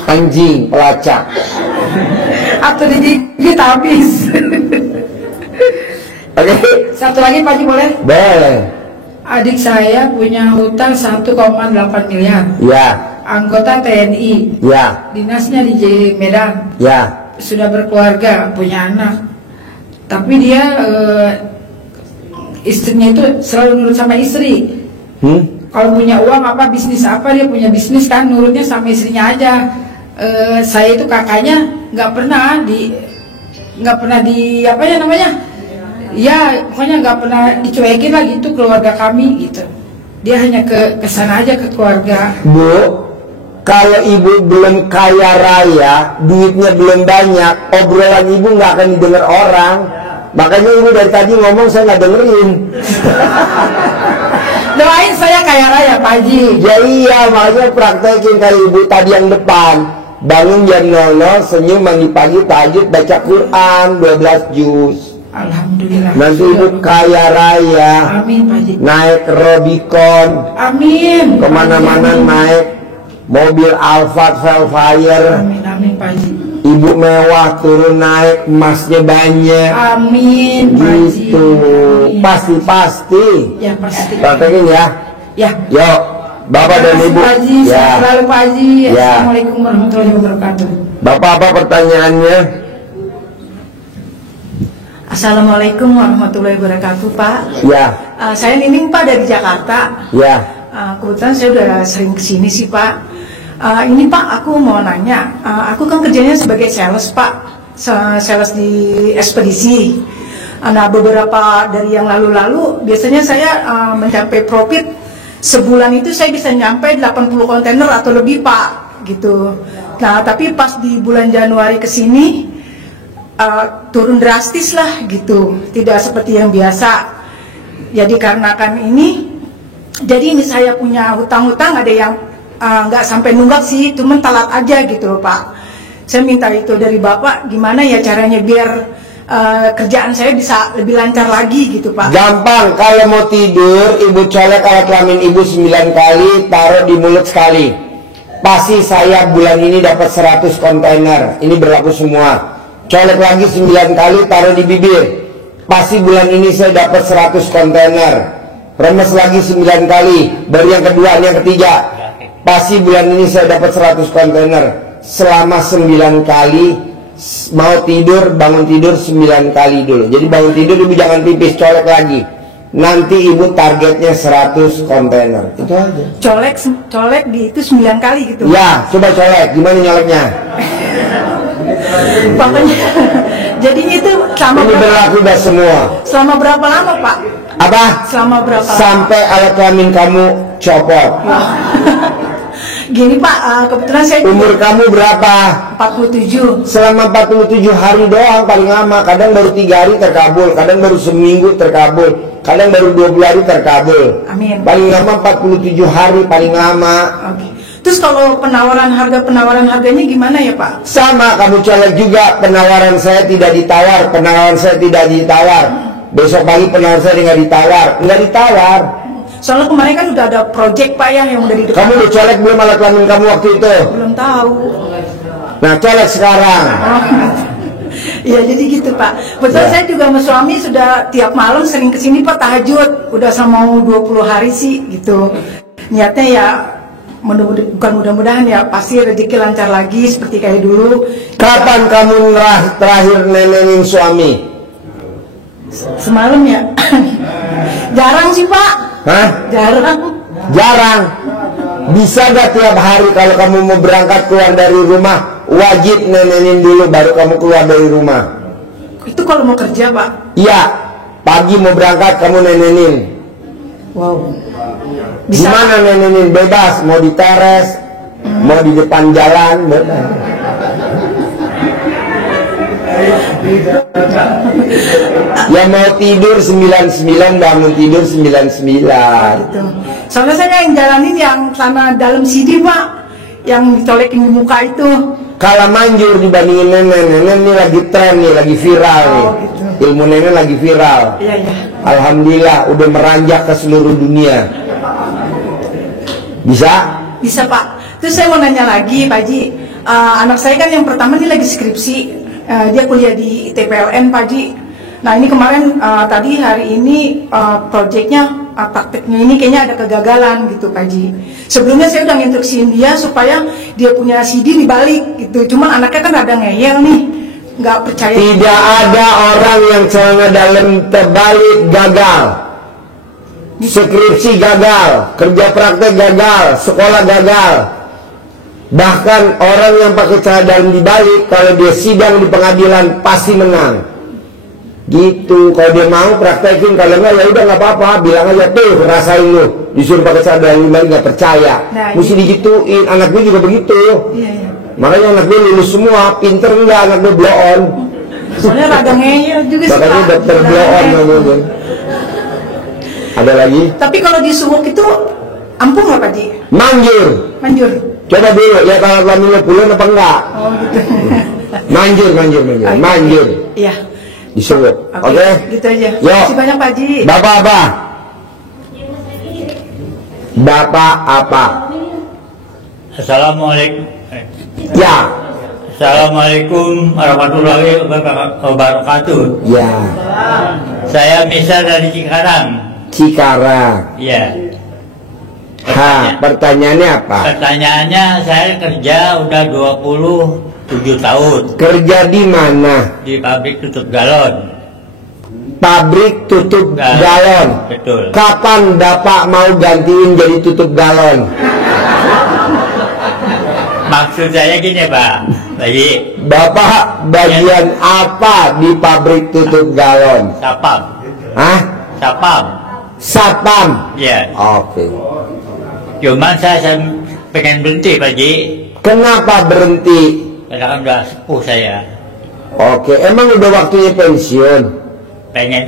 anjing pelacak. Atau digigit habis. Oke, Satu lagi Pak Haji boleh? boleh. Adik saya punya hutang 1,8 miliar. Ya, Anggota TNI. ya, Dinasnya di Medan. ya. Sudah berkeluarga, punya anak. Tapi dia istrinya itu selalu nurut sama istri. Kalau punya uang apa bisnis apa dia punya bisnis kan nurutnya sama istrinya aja. Saya itu kakaknya nggak pernah di apa ya namanya? Ya pokoknya nggak pernah dicuekin lah gitu keluarga kami gitu. Dia hanya ke sana aja ke keluarga. Bu, kalau ibu belum kaya raya, duitnya belum banyak, obrolan ibu nggak akan didengar orang. Makanya ibu dari tadi ngomong saya nggak dengerin. Doain saya kaya raya Pak Haji. Ya iya, makanya praktekin kali ibu tadi yang depan. Bangun jam 00, senyum mandi pagi, tahajud, baca Quran 12 juz. Alhamdulillah. Nanti ibu kaya raya. Amin Pak Haji. Naik Robicon, Amin. kemana-mana Amin. naik mobil Alphard Velfire. Amin amin Pak Haji. Ibu mewah turun naik, emasnya banyak. Amin Pak Haji. Gitu. Amin. Pasti-pasti. Ya pasti. Praktekin ya. Ya. Yuk, Bapak dan Terima kasih, Ibu. Pak Haji. Ya. Sehat selalu Pak Haji. Ya. Assalamualaikum warahmatullahi wabarakatuh. Bapak apa pertanyaannya? Assalamualaikum warahmatullahi wabarakatuh Pak. Ya, Saya Nining Pak dari Jakarta. ya. Kebetulan saya udah sering kesini sih Pak. Ini Pak aku mau nanya. Aku kan kerjanya sebagai sales Pak. Sales di ekspedisi. Nah beberapa dari yang lalu-lalu biasanya saya mencapai profit sebulan itu saya bisa nyampe 80 kontainer atau lebih Pak gitu. Nah tapi pas di bulan Januari kesini turun drastis lah gitu, tidak seperti yang biasa. Jadi karena kan ini, jadi ini saya punya hutang-hutang ada yang nggak sampai nunggak sih, cuman telat aja gitu loh Pak. Saya minta itu dari Bapak, gimana ya caranya biar kerjaan saya bisa lebih lancar lagi gitu Pak. Gampang, kalau mau tidur, ibu colek alat kelamin ibu 9 kali, taruh di mulut sekali. Pasti saya bulan ini dapat 100 kontainer. Ini berlaku semua. Colek lagi 9 kali, taruh di bibir. Pasti bulan ini saya dapat 100 kontainer. Remes lagi 9 kali, baru yang kedua, yang ketiga. Pasti bulan ini saya dapat 100 kontainer. Selama 9 kali, mau tidur, bangun tidur 9 kali dulu. Jadi bangun tidur ibu jangan pipis, colek lagi. nanti ibu targetnya 100 kontainer. Itu aja. Colek di itu 9 kali gitu. Ya, coba colek. Gimana nyoleknya? Pokoknya jadinya itu Ini berlaku dah semua. selama berapa lama Pak? Apa? Selama berapa lama? Sampai alat kelamin kamu copot. Gini Pak, kebetulan saya Umur kamu berapa? 47. Selama 47 hari doang paling lama. Kadang baru 3 hari terkabul, kadang baru seminggu terkabul, kadang baru 20 hari terkabul. Amin. Paling lama 47 hari paling lama. Oke. Terus kalau penawaran harganya gimana ya Pak? Sama, kamu colek juga. Penawaran saya tidak ditawar, penawaran saya tidak ditawar. Besok pagi penawaran saya nggak ditawar, nggak ditawar. Soalnya kemarin kan udah ada project Pak ya yang udah di depan. Kamu udah colek belum alat kelamin kamu waktu itu? Belum tahu. Nah, colek sekarang. Iya jadi gitu Pak. Betul Ya. saya juga sama suami sudah tiap malam sering kesini Pak tahajud. Udah sama 20 hari sih gitu. Niatnya ya bukan mudah-mudahan ya pasti rezeki lancar lagi seperti kayak dulu. Kapan kamu terakhir nenengin suami? Semalam ya. Jarang sih Pak. Hah? Jarang. Jarang. Bisa gak tiap hari kalau kamu mau berangkat keluar dari rumah, wajib nenenin dulu baru kamu keluar dari rumah? Itu kalau mau kerja Pak. Iya. Pagi mau berangkat kamu nenenin. Wow. Bisa. Gimana nenenin? Bebas. Mau di teres, mau di depan jalan, bebas. Yang mau tidur 99, bangun tidur 99. Gitu. Soalnya saya yang jalanin yang sama dalam CD Pak, yang dicolekin di muka itu. Kalah manjur dibandingin nenek. Nenek ini lagi tren nih, lagi viral nih. Gitu. Ilmu nenek lagi viral. Iya iya. Alhamdulillah udah meranjak ke seluruh dunia. Bisa? Bisa Pak. Terus saya mau nanya lagi Pak Haji. Anak saya kan yang pertama ini lagi skripsi. Dia kuliah di ITPLN Pak Haji. Nah ini kemarin tadi hari ini proyeknya prakteknya ini kayaknya ada kegagalan gitu Pak Haji. Sebelumnya saya udah nginstruksiin dia supaya dia punya CD dibalik gitu. Cuma anaknya kan ada ngeyel nih, nggak percaya. Tidak ada orang yang celana dalam terbalik gagal. Skripsi gagal, kerja praktek gagal, sekolah gagal. Bahkan orang yang pakai celana dalam dibalik, kalau dia sidang di pengadilan pasti menang. Gitu, kalau dia mau praktekin, kalau enggak ya udah nggak apa-apa, bilang aja tuh rasain lu, disuruh pakai celana dalam dibalik nggak percaya. Nah, mesti digituin. Anak gue juga begitu. Iya, iya. Makanya anak gue lulus semua, pinter enggak, anak gue blow on. Soalnya rada ngeyel juga sih Makanya Pak. dokter blow on namanya. Ada lagi? Tapi kalau disuwuk itu ampuh nggak Pak Haji? Manjur. Manjur. Coba dulu lihat alat kelaminnya pulen apa enggak. Oh gitu. Manjur. Oke. Manjur. Iya. Disuruh. Oke. Gitu aja. Yo. Terima kasih banyak Pak Haji. Bapak apa? Bapak apa? Assalamualaikum. Ya. Assalamualaikum warahmatullahi wabarakatuh. Ya. Saya Misal dari Cikarang. Cikarang. Iya. Pertanyaannya apa? Pertanyaannya saya kerja udah 27 tahun Kerja di mana? di pabrik tutup galon. Pabrik tutup galon. Betul. Kapan Bapak mau gantiin jadi tutup galon? Maksud saya gini Pak, lagi Bapak bagian apa di pabrik tutup galon? sapam. Hah? Sapam. Satpam. Iya. Oke. Cuman saya pengen berhenti Pak Ji. Kenapa berhenti? Karena kan udah sepuh saya. Oke, emang udah waktunya pensiun? Pengen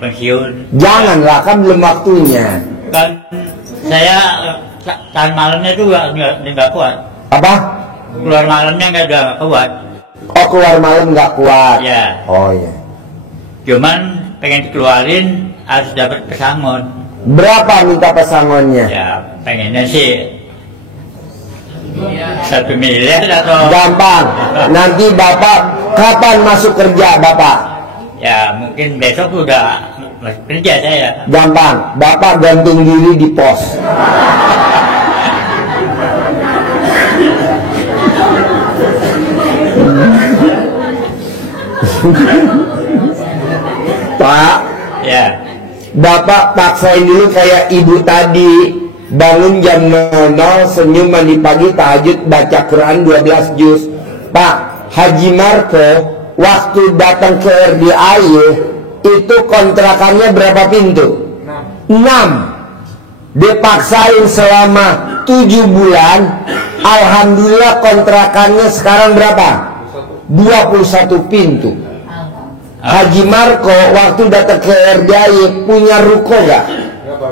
pensiun. Janganlah, kan belum waktunya. Kan saya tahan malamnya tuh nggak kuat. Apa? Keluar malamnya nggak kuat. Oh, keluar malam nggak kuat. Ya. Oh ya. Cuman pengen dikeluarin harus dapat pesangon. Berapa minta pesangonnya? Ya pengennya sih 1 miliar atau. Gampang. Nanti Bapak kapan masuk kerja Bapak? Ya mungkin besok udah masuk kerja saya. Gampang. Bapak gantung diri di pos. Pak. Ya. Bapak paksain dulu kayak ibu tadi, bangun jam 00, senyum, mandi pagi, tahajud, baca Quran 12 juz. Pak, Haji Marco waktu datang ke RDAY itu kontrakannya berapa pintu? 6. Dia paksain selama 7 bulan. Alhamdulillah kontrakannya sekarang berapa? 21 pintu. Haji Marco waktu datang ke RDAY punya ruko gak?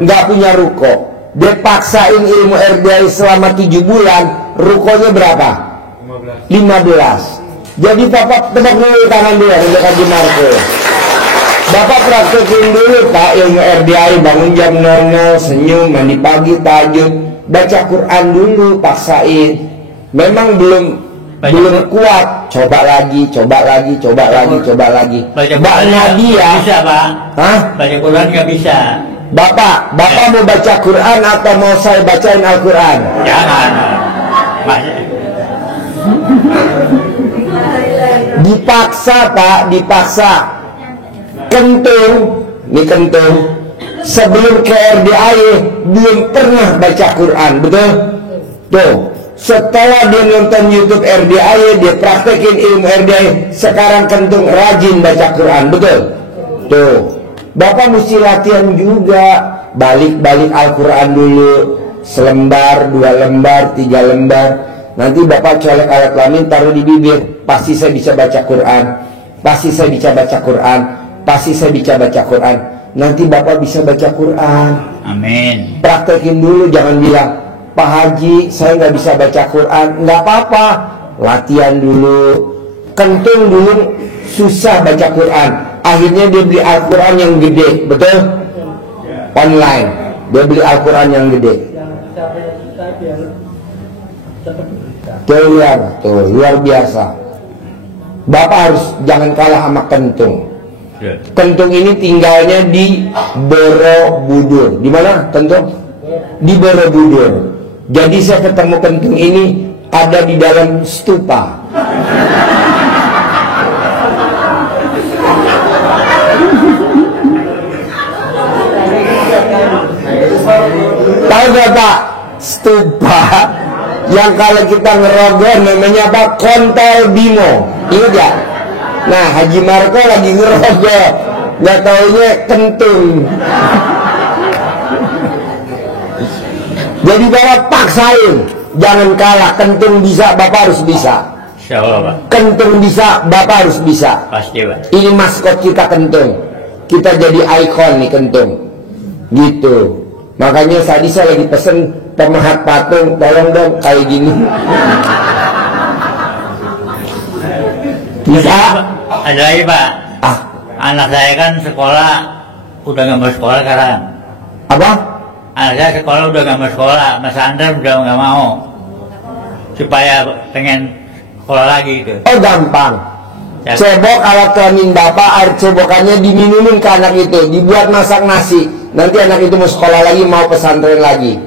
Gak punya ruko. Dia paksain ilmu RDAY selama 7 bulan. Rukonya berapa? 15. Jadi Bapak tepuk dulu tangan dulu untuk Haji Marco. Bapak praktekin dulu Pak ilmu RDAY, bangun jam 00, senyum, mandi pagi, tahajud, baca Quran dulu, paksain. Memang belum kuat, coba lagi. Mbak Nadia bisa Pak. Hah? Baca Quran nggak bisa. Bapak mau baca Quran atau mau saya bacain Al-Quran? Jangan. Dipaksa Pak, dipaksa. Kentung, sebelum ke RDAY belum pernah baca Quran, betul? Tuh, setelah dia nonton YouTube RDAY, dia praktekin ilmu RDAY, sekarang Kentung rajin baca Quran, betul? Tuh, Bapak mesti latihan juga, balik Al-Quran dulu, selembar, 2 lembar, 3 lembar. Nanti Bapak colek alat kelamin, taruh di bibir, pasti saya bisa baca Quran, pasti saya bisa baca Quran. Nanti Bapak bisa baca Quran. Amin. Praktekin dulu, jangan bilang, Pak Haji saya nggak bisa baca Quran. Nggak apa-apa, latihan dulu. Kentung dulu susah baca Quran, akhirnya dia beli Al-Quran yang gede, betul? Online, dia beli Al-Quran yang gede. Tuh, luar biasa. Bapak harus jangan kalah sama Kentung. Kentung ini tinggalnya di Borobudur. Di mana Kentung? Di Borobudur. Jadi saya ketemu Kentung ini ada di dalam stupa. Tahu gak Pak? Stupa yang kalau kita ngerogoh namanya apa? Kontol Bimo. Ingat gak? Nah, Haji Marco lagi ngerogoh, nggak taunya Kentung. Jadi Bapak paksain, jangan kalah. Kentung bisa, Bapak harus bisa. Insya Allah Pak. Kentung bisa, Bapak harus bisa. Pasti Pak. Ini maskot kita Kentung. Kita jadi ikon nih Kentung. Gitu. Makanya tadi saya lagi pesen pemahat patung, tolong dong kayak gini. Bisa? Ada lagi Pak. Anak saya kan sekolah udah nggak mau sekolah sekarang. Apa? Anak saya sekolah udah nggak mau sekolah, Mas Andra udah nggak mau. Supaya pengen sekolah lagi gitu. Oh gampang. Cebok alat kelamin Bapak, air cebokannya diminumin ke anak itu, dibuat masak nasi. Nanti anak itu mau sekolah lagi, mau pesantren lagi.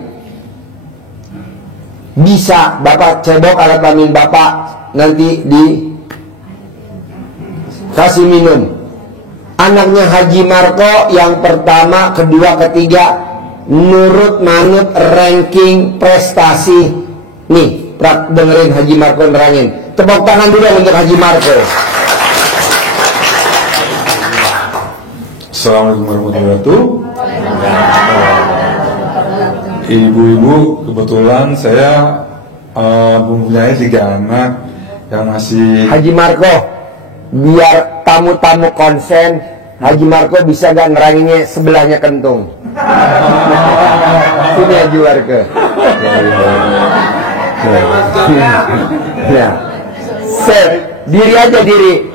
Bisa, Bapak cebok alat kelamin Bapak, nanti kasih minum. Anaknya Haji Marco yang pertama, kedua, ketiga nurut manut ranking prestasi. Nih, dengerin Haji Marco nerangin. Tepuk tangan dulu untuk Haji Marco. Assalamualaikum warahmatullahi wabarakatuh. Ibu-ibu, kebetulan saya mempunyai 3 anak yang masih. Haji Marco, biar tamu-tamu konsen, Haji Marco bisa gak neranginnya sebelahnya Kentung? Sini Haji Marco. Ya. Set, diri aja diri.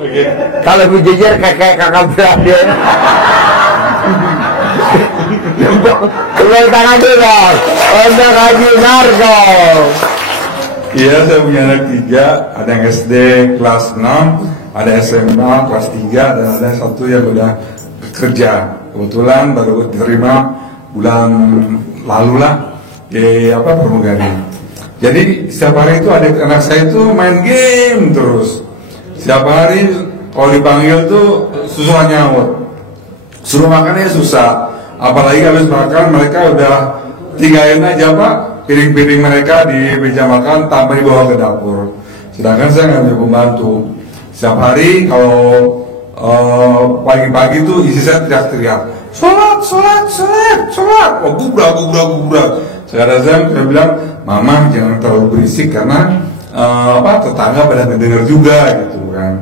Kalau gue jejer kayak kakak beradik. Tepuk tangan juga untuk Haji Marco. Iya, saya punya anak 3, ada yang SD kelas 6, ada SMA kelas 3, dan ada satu yang udah kerja. Kebetulan baru diterima bulan lalu lah di pramugari. Jadi setiap hari itu anak saya itu main game terus. Setiap hari kalau dipanggil tuh susah nyaut, suruh makannya susah. apalagi habis makan mereka udah tinggalin aja Pak piring-piring mereka di meja makan tanpa dibawa ke dapur. Sedangkan saya nggak punya pembantu. Setiap hari kalau pagi-pagi tuh isi saya teriak-teriak, sholat. Oh gubrak. Sekarang saya bilang, Mama jangan terlalu berisik karena tetangga pada mendengar juga gitu kan.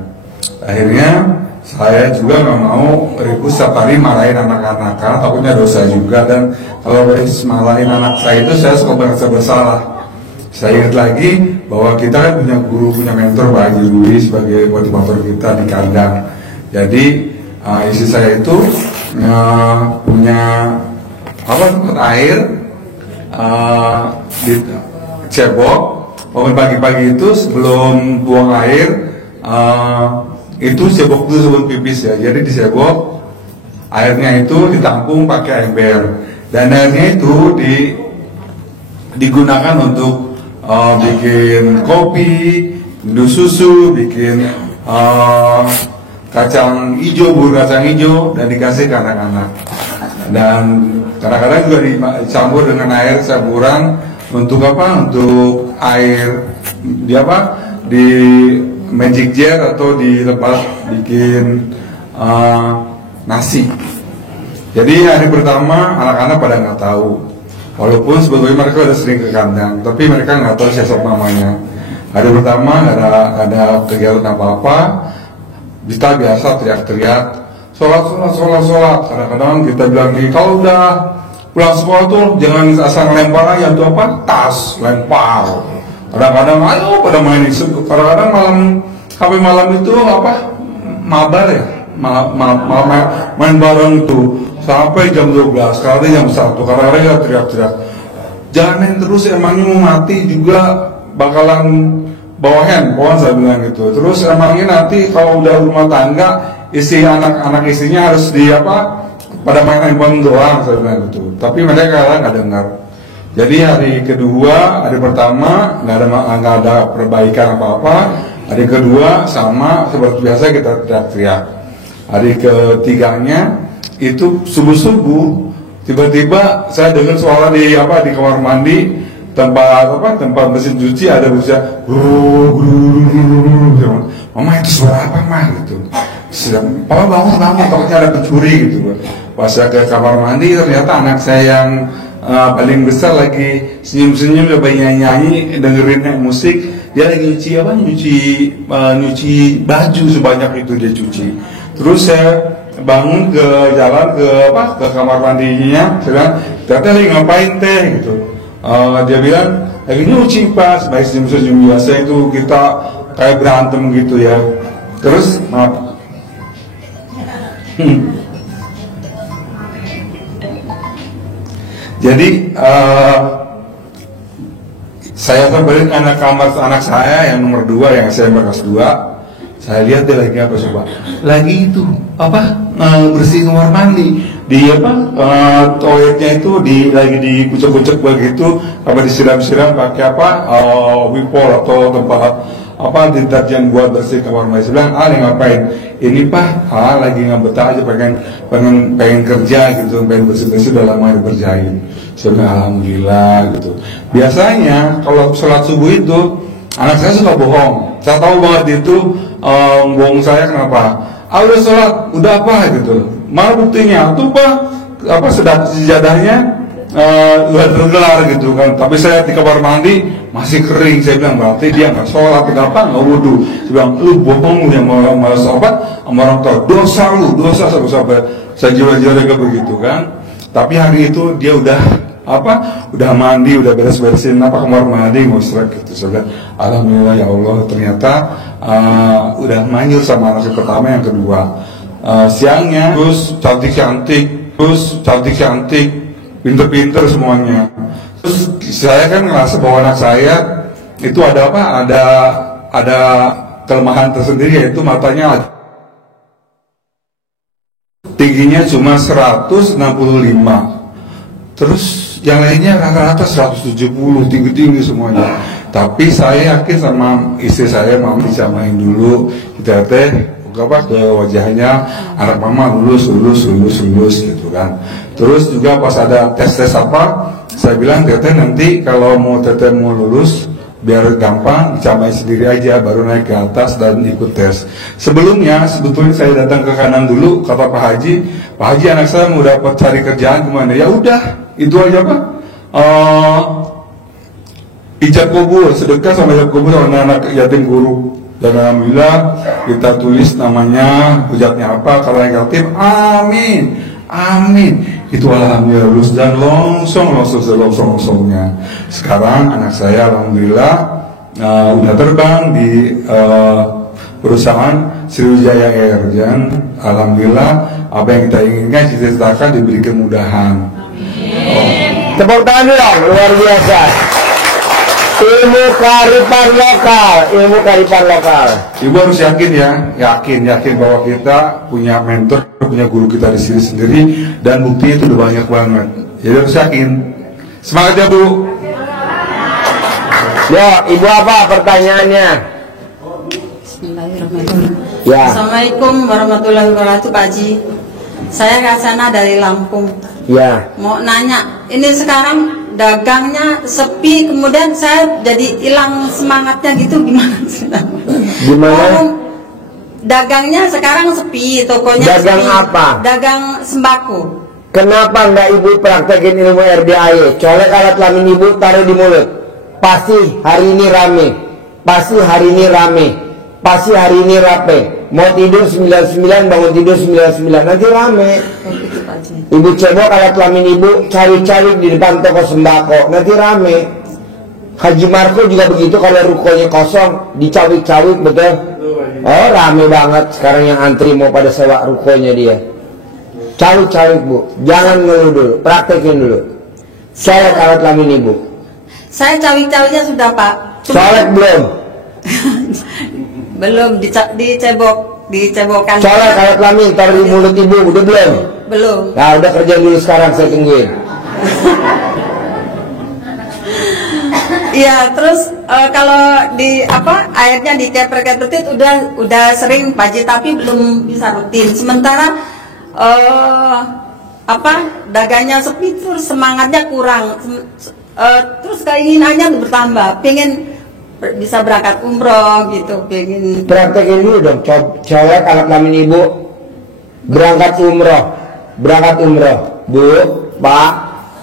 Akhirnya saya juga nggak mau ribut setiap hari marahin anak-anak karena takutnya dosa juga, dan kalau marahin anak saya itu saya suka merasa bersalah. Saya ingat lagi bahwa kita kan punya guru, punya mentor Pak Haji Rudi sebagai motivator kita di kandang. Jadi istri saya itu punya tempat air di cebok. Pagi-pagi itu sebelum buang air itu cebok itu sebelum pipis ya. Jadi di cebok airnya itu ditampung pakai ember, dan airnya itu digunakan untuk bikin kopi, minum susu, bikin kacang hijau, bubur kacang hijau, dan dikasih ke anak-anak. Dan kadang-kadang juga dicampur dengan air campuran untuk untuk air di magic jar atau di lepas bikin nasi. Jadi hari pertama anak-anak pada nggak tahu, walaupun sebetulnya mereka udah sering ke kandang, tapi mereka nggak tahu siapa namanya. Hari pertama nggak ada kegiatan apa-apa, kita biasa teriak-teriak, sholat. Kadang-kadang kita bilang kalau udah pulang sekolah tuh jangan asal lempar aja tuh tas lempar. Kadang-kadang ayo pada main isu. Kadang-kadang malam itu mabar ya, main bareng tuh sampai jam 12, kadang jam 1. Kadang-kadang ya teriak-teriak, jangan main terus, emangnya mau mati juga bakalan bawa handphone, saya bilang gitu. Terus emangnya nanti kalau udah rumah tangga, anak-anak istrinya harus pada main handphone doang, saya bilang gitu. Tapi mereka kadang nggak dengar. Jadi hari kedua, hari pertama nggak ada perbaikan apa-apa. Hari kedua sama seperti biasa kita teriak-teriak. Hari ketiganya itu subuh tiba-tiba saya dengar suara di kamar mandi, tempat mesin cuci ada bunyi Mama itu suara apa mah gitu. Papa bangun takutnya ada pencuri gitu. Pas saya ke kamar mandi ternyata anak saya yang paling besar lagi senyum-senyum coba nyanyi dengerin musik, dia lagi nyuci baju sebanyak itu dia cuci. Terus saya bangun ke jalan ke kamar mandinya, saya bilang ternyata lagi ngapain teh gitu. Dia bilang lagi nyuci pas, baik senyum-senyum biasa itu kita kayak berantem gitu ya. Terus maaf. Jadi saya terbalik anak saya yang nomor 2 yang SMP kelas 2. Saya lihat dia lagi apa coba? Lagi itu bersih kamar mandi. Di toiletnya itu lagi dikucek-kucek begitu, disiram-siram pakai wipol atau tempat deterjen buat bersih kamar mandi. Saya bilang, "Ali ngapain?" "Ini Pak, lagi ngebetah aja, pengen kerja gitu, pengen bersih-bersih, udah lama dikerjain." Saya bilang, "Alhamdulillah" gitu. Biasanya kalau sholat subuh itu anak saya suka bohong. Saya tahu banget itu bohong saya kenapa? Udah sholat, udah apa gitu. Mana buktinya? Tuh Pak, sejadahnya udah tergelar gitu kan. Tapi saya di kamar mandi masih kering. Saya bilang berarti dia nggak sholat, nggak wudhu. Saya bilang lu bohong yang malas sama orang tua, dosa sampai saya jiwa-jiwa kayak begitu kan. Tapi hari itu dia udah mandi, udah beres-beresin kamar mandi, ngosrek gitu. Saya bilang alhamdulillah ya Allah, ternyata udah manggil sama anak yang pertama, yang kedua. Siangnya terus cantik, pinter-pinter semuanya. Terus saya kan ngerasa bahwa anak saya itu ada kelemahan tersendiri, yaitu matanya tingginya cuma 165. Terus yang lainnya rata-rata 170, tinggi-tinggi semuanya. Tapi saya yakin sama istri saya, Mama disamain dulu, kita ke wajahnya, anak Mama lulus gitu kan. Terus juga pas ada tes apa, saya bilang teteh nanti kalau teteh mau lulus biar gampang dicamai sendiri aja, baru naik ke atas dan ikut tes. Sebelumnya sebetulnya saya datang ke kanan dulu, kata Pak Haji anak saya mau dapat cari kerjaan kemana? Ya udah, itu aja Pak. Ijab kabul, sedekah sama ijab kabul sama anak yatim guru. Dan alhamdulillah kita tulis namanya, hujatnya apa, kalau negatif, amin, amin. Itu alhamdulillah lulus dan longsongnya. Sekarang anak saya alhamdulillah udah terbang di perusahaan Sriwijaya Air, dan alhamdulillah apa yang kita inginkan, cita-citakan diberi kemudahan. Tepuk tangan dong, luar biasa. Ilmu kearifan lokal. Ibu harus yakin ya, yakin bahwa kita punya mentor, punya guru kita di sini sendiri, dan buktinya itu udah banyak banget. Jadi harus yakin. Semangat ya Bu. Yo, Ibu apa pertanyaannya? Bismillahirrahmanirrahim. Ya. Assalamualaikum warahmatullahi wabarakatuh, Pak Haji. Saya Rasana dari Lampung. Ya. Mau nanya, ini sekarang dagangnya sepi, kemudian saya jadi hilang semangatnya gitu, gimana sih? Gimana? Dagangnya sekarang sepi, tokonya Dagang sepi. apa? Dagang sembako. Kenapa nggak Ibu praktekin ilmu RDAY? Colek alat kelamin Ibu, taruh di mulut. Pasti hari ini rame. Pasti hari ini rame. Pasti hari ini rapi. Mau tidur 99, bangun tidur 99, nanti rame. Ibu cebok alat kelamin Ibu, cari-cari di depan toko sembako, nanti rame. Haji Marco juga begitu, kalau rukonya kosong, dicawik-cawik, betul? Oh, rame banget. Sekarang yang antri mau pada sewa rukonya dia. Cawik-cawik Bu, jangan ngeluh dulu, praktekin dulu. Colek alat kelamin Ibu. Saya cawik-cawiknya sudah, Pak. Colek belum? Belum, dicebokkan. Colek alat kelamin, taruh di mulut Ibu, udah belum? Belum. Nah, udah kerja dulu sekarang, saya tungguin. Iya, terus kalau di airnya dikeprek-keprek udah sering Pak Haji, tapi belum bisa rutin. Sementara dagangnya sepi, terus semangatnya kurang. Terus keinginannya bertambah, pengen bisa berangkat umroh gitu, pengen. Praktekin dulu dong, colek alat kelamin Ibu, berangkat umroh. Bu, Pak,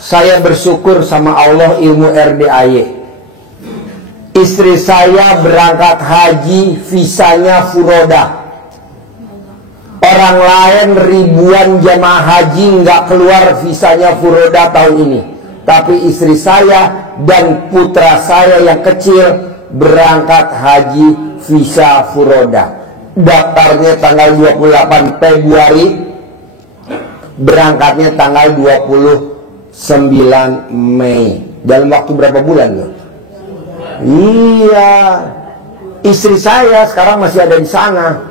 saya bersyukur sama Allah ilmu RDAY. Istri saya berangkat haji, visanya furoda. Orang lain ribuan jamaah haji nggak keluar visanya furoda tahun ini. Tapi istri saya dan putra saya yang kecil berangkat haji visa furoda. Daftarnya tanggal 28 Februari, berangkatnya tanggal 29 Mei. Dalam waktu berapa bulan loh? Iya. Istri saya sekarang masih ada di sana.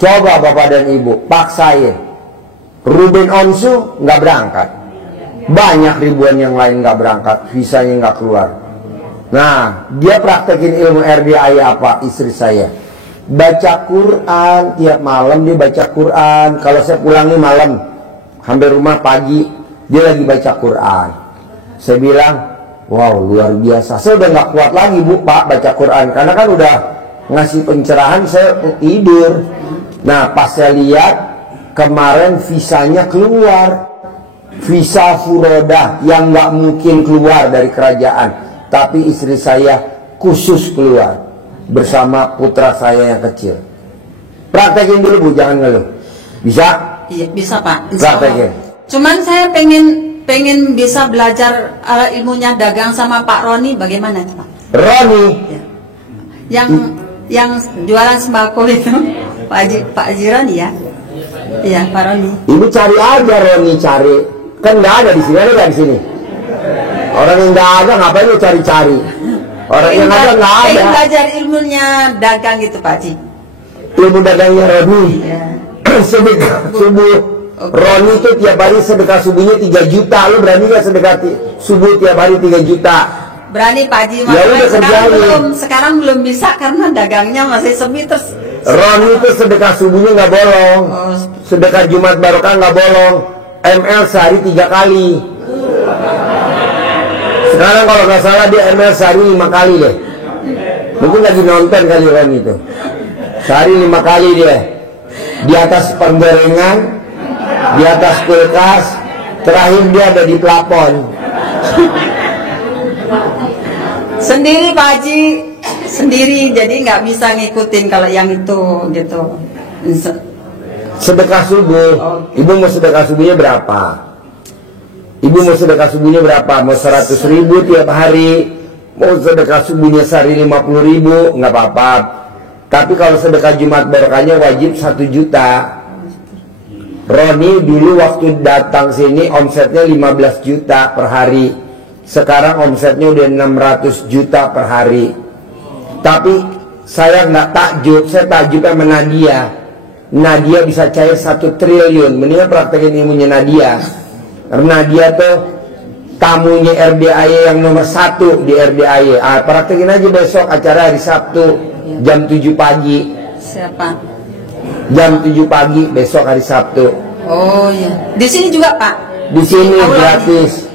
Coba Bapak dan Ibu, paksain. Ruben Onsu nggak berangkat. Banyak ribuan yang lain nggak berangkat, visanya nggak keluar. Nah, dia praktekin ilmu RDAY apa? Istri saya baca Quran tiap malam, dia baca Quran. Kalau saya pulang nih malam, hampir rumah pagi, dia lagi baca Quran. Saya bilang, wow, luar biasa. Saya udah nggak kuat lagi Bu, Pak, baca Quran, karena kan udah ngasih pencerahan, saya tidur. Nah, pas saya lihat kemarin visanya keluar, visa furoda yang nggak mungkin keluar dari kerajaan, tapi istri saya khusus keluar bersama putra saya yang kecil. Praktekin dulu Bu, jangan ngeluh. Bisa? Iya, bisa Pak. Praktekin. Cuman saya pengen bisa belajar ilmunya dagang sama Pak Roni, bagaimana itu Pak? Roni? Ya. Yang jualan sembako itu, Pak Haji Roni ya? Iya, Pak Roni. Ibu cari aja Roni, cari. Kan nggak ada di sini, ada nggak di sini? Orang yang nggak ada ngapain lu cari-cari? Orang yang ada nggak ada. Pengen belajar ilmunya dagang gitu Pak Haji. Ilmu dagangnya Roni. Sedekah subuh. Roni itu tiap hari sedekah subuhnya 3 juta. Lu berani nggak sedekah subuh tiap hari 3 juta? Berani Pak Haji. Ya udah kerjain. Sekarang belum bisa karena dagangnya masih sepi terus. Roni itu sedekah subuhnya nggak bolong. Sedekah Jumat Barokah nggak bolong. ML sehari 3 kali. Sekarang kalau nggak salah dia ML sehari 5 kali deh. Mungkin lagi nonton kali kan itu. Sehari 5 kali dia. Di atas penggorengan, di atas kulkas, terakhir dia ada di plafon. Sendiri Pak Haji, sendiri, jadi nggak bisa ngikutin kalau yang itu gitu. Sedekah subuh, ibu mau sedekah subuhnya berapa? Ibu mau sedekah subuhnya berapa? Mau 100.000 tiap hari? Mau sedekah subuhnya sehari 50.000? Nggak apa-apa. Tapi kalau sedekah Jumat Barokahnya wajib 1 juta. Roni dulu waktu datang sini omsetnya 15 juta per hari. Sekarang omsetnya udah 600 juta per hari. Tapi saya nggak takjub, saya takjub sama Nadia. Nadia bisa cair 1 triliun. Mendingan praktekin ilmunya Nadia. Karena Nadia tuh tamunya RDAY yang nomor 1 di RDAY. Praktekin aja besok acara hari Sabtu jam 7 pagi. Siapa? Jam 7 pagi besok hari Sabtu. Oh iya. Di sini juga Pak? Di sini gratis.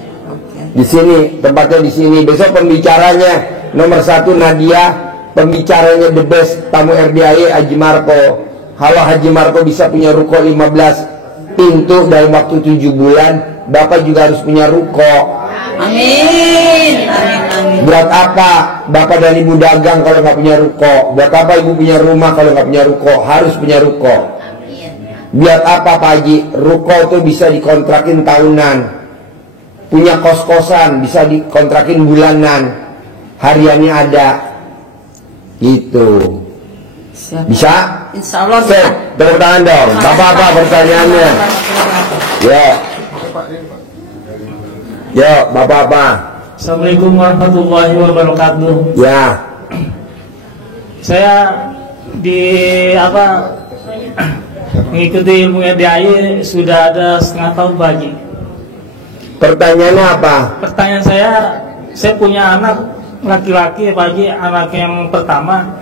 Di sini, tempatnya di sini. Besok pembicaranya nomor 1 Nadia, pembicaranya the best tamu RDAY Haji Marco. Kalau Haji Marco bisa punya ruko 15 pintu dalam waktu 7 bulan, Bapak juga harus punya ruko. Amin. Amin, amin. Buat apa Bapak dan Ibu dagang kalau nggak punya ruko? Buat apa Ibu punya rumah kalau nggak punya ruko? Harus punya ruko. Buat apa Pak Haji? Ruko itu bisa dikontrakin tahunan. Punya kos-kosan bisa dikontrakin bulanan. Hariannya ada. Gitu. Bisa? Insya Allah bisa. Tepuk tangan dong. Apa-apa pertanyaannya? Ya. Ya, Bapak-bapak. Assalamualaikum warahmatullahi wabarakatuh. Ya. Saya mengikuti ilmu RDAY sudah ada setengah tahun Pak Haji. Pertanyaannya apa? Pertanyaan saya punya anak laki-laki Pak Haji, anak yang pertama.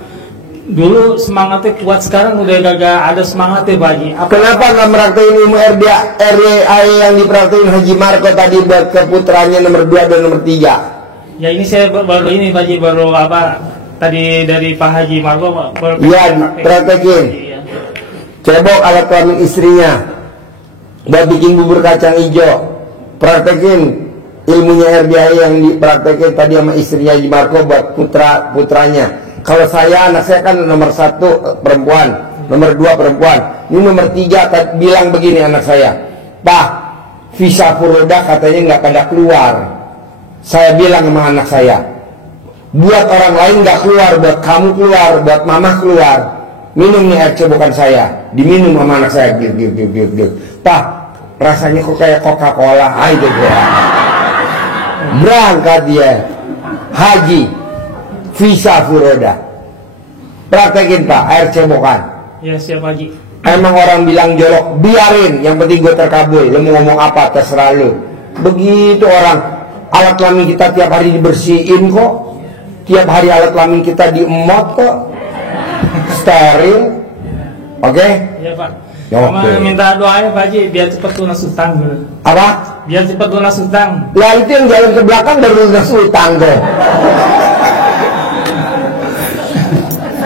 Dulu semangatnya kuat, sekarang udah gak ada semangatnya Pak Haji. Kenapa nggak meraktekin ilmu RDAY yang dipraktekin Haji Marco tadi buat ke putranya nomor 2 dan nomor 3? Ya ini saya baru ini Pak Haji, baru tadi dari Pak Haji Marco baru. Iya, praktekin. Cebok alat kelamin istrinya, buat bikin bubur kacang hijau. Praktekin ilmunya RDAY yang dipraktekin tadi sama istrinya Haji Marco buat putranya. Kalau saya, anak saya kan nomor 1 perempuan, nomor 2 perempuan, ini nomor 3 bilang begini anak saya, Pak, visa furoda katanya nggak pada keluar. Saya bilang sama anak saya, buat orang lain nggak keluar, buat kamu keluar, buat mama keluar. Minum nih air cebokan saya, diminum sama anak saya, Pak, rasanya kok kayak Coca-Cola, ayo dia. Berangkat dia, haji. Visa furoda. Praktekin Pak, air cebokan. Ya siap Haji. Emang orang bilang jorok, biarin, yang penting gue terkabul. Lu mau ngomong apa terserah lu. Begitu orang, alat kelamin kita tiap hari dibersihin kok. Tiap hari alat kelamin kita diemot kok. Steril. Oke? Iya Pak. Oke. Minta doanya Pak Haji biar cepat lunas utang. Apa? Biar cepat lunas utang. Lah itu yang jalan ke belakang baru lunas utang tuh.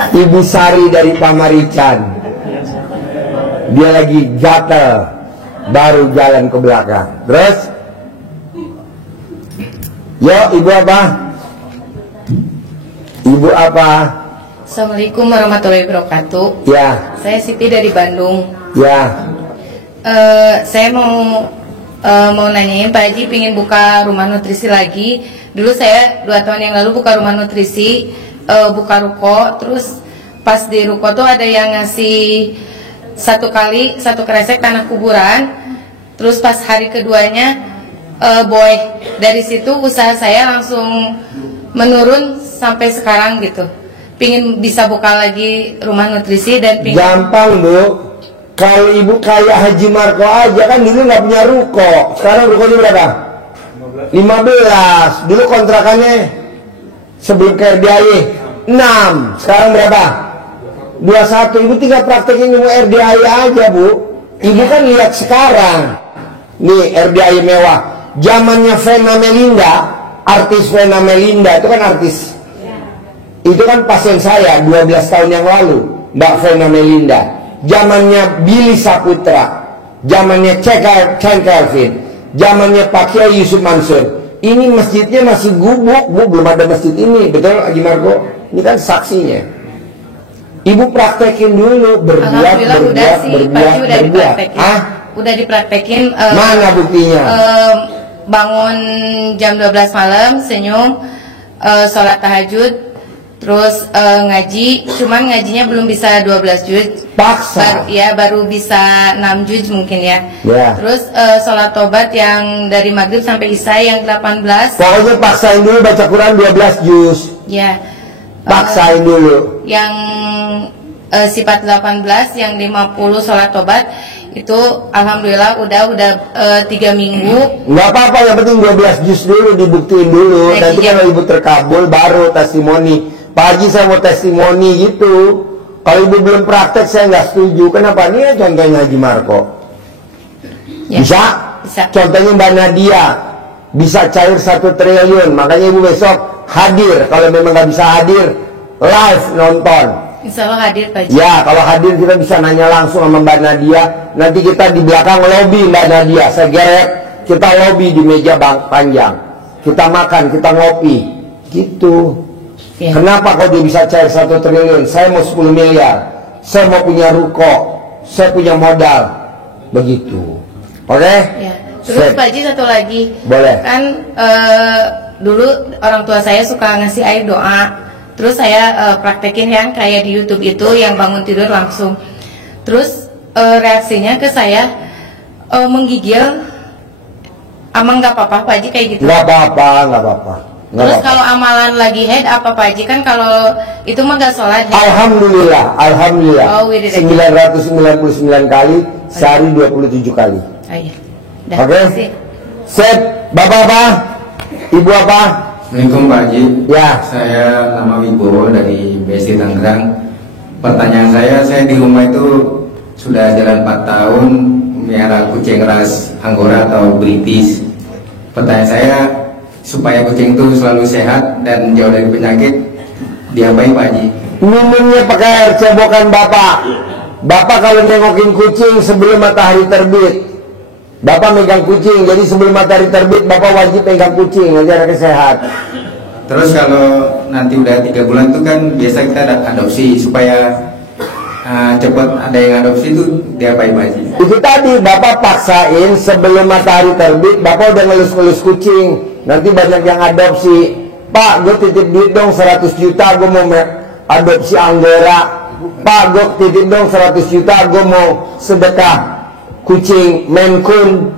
Ibu Sari dari Pamarican, dia lagi gatel, baru jalan ke belakang. Terus, yo ibu apa? Ibu apa? Assalamualaikum warahmatullahi wabarakatuh. Ya. Saya Siti dari Bandung. Ya. Saya mau nanyain Pak Haji, pengen buka rumah nutrisi lagi. Dulu saya 2 tahun yang lalu buka rumah nutrisi, buka ruko. Terus pas di ruko tuh ada yang ngasih 1 kresek tanah kuburan. Terus pas hari keduanya boy, dari situ usaha saya langsung menurun sampai sekarang gitu. Pingin bisa buka lagi rumah nutrisi dan pingin. Gampang Bu. Kalau ibu kayak Haji Marco aja kan dulu nggak punya ruko. Sekarang rukonya berapa? 15. Dulu kontrakannya sebelum ke RDAY 6. Sekarang berapa? 21. Ibu tinggal praktekin ilmu RDAY aja Bu. Ibu kan lihat sekarang. Nih RDI mewah. Zamannya Vena Melinda, artis Vena Melinda itu kan artis. Itu kan pasien saya 12 tahun yang lalu, Mbak Vena Melinda. Zamannya Billy Saputra, zamannya Chen Kelvin, zamannya Pak Kiai Yusuf Mansur. Ini masjidnya masih gubuk, Bu, belum ada masjid ini, betul Haji Margo? Ini kan saksinya. Ibu praktekin dulu, berbuat. Udah dipraktekin. Mana buktinya? Bangun jam 12 malam, senyum, sholat tahajud, terus ngaji. Cuman ngajinya belum bisa 12 juz. Paksa. Baru bisa 6 juz mungkin ya. Terus sholat tobat yang dari maghrib sampai isya yang 18. Pokoknya paksain dulu baca Quran 12 juz. Ya. Paksain dulu. Yang sifat 18, yang 50 sholat tobat itu alhamdulillah udah 3 minggu. Nggak apa-apa, yang penting 12 juz dulu, dibuktiin dulu. Nanti kalau ibu terkabul baru testimoni. Pak Haji saya mau testimoni gitu. Kalau ibu belum praktek saya nggak setuju. Kenapa? Ini ya contohnya Haji Marco. Bisa? Contohnya Mbak Nadia bisa cair 1 triliun. Makanya ibu besok hadir. Kalau memang nggak bisa hadir, live nonton. Insya Allah hadir Pak Haji. Ya, kalau hadir kita bisa nanya langsung sama Mbak Nadia. Nanti kita di belakang lobby Mbak Nadia. Saya geret, kita lobby di meja panjang. Kita makan, kita ngopi. Gitu. Kenapa kalau dia bisa cair 1 triliun? Saya mau 10 miliar. Saya mau punya ruko. Saya punya modal. Begitu. Oke? Terus Pak Haji satu lagi. Boleh. Kan dulu orang tua saya suka ngasih air doa. Terus saya praktekin yang kayak di YouTube itu, yang bangun tidur langsung. Terus reaksinya ke saya menggigil. Emang nggak apa-apa Pak Haji kayak gitu? Nggak apa-apa. Terus kalau amalan lagi head apa Pak Haji? Kan kalau itu mah nggak sholat. Alhamdulillah. 999 kali, sehari 27 kali. Oke? Set, Bapak apa? Ibu apa? Assalamualaikum Pak Haji. Ya. Saya nama Wibowo dari BSD Tangerang. Pertanyaan saya di rumah itu sudah jalan 4 tahun melihara kucing ras Anggora atau British. Pertanyaan saya, supaya kucing itu selalu sehat dan jauh dari penyakit, diapain Pak Haji? Minumnya pakai air cebokan Bapak. Bapak kalau nengokin kucing sebelum matahari terbit, Bapak megang kucing, jadi sebelum matahari terbit Bapak wajib pegang kucing, nanti anaknya sehat. Terus kalau nanti udah 3 bulan itu kan biasa kita adopsi, supaya cepat ada yang adopsi itu diapain Pak Haji? Itu tadi Bapak paksain sebelum matahari terbit, Bapak udah ngelus-ngelus kucing. Nanti banyak yang adopsi. Pak, gue titip duit dong 100 juta, gue mau adopsi Anggora. Pak, gue titip dong 100 juta, gue mau sedekah kucing Maine Coon.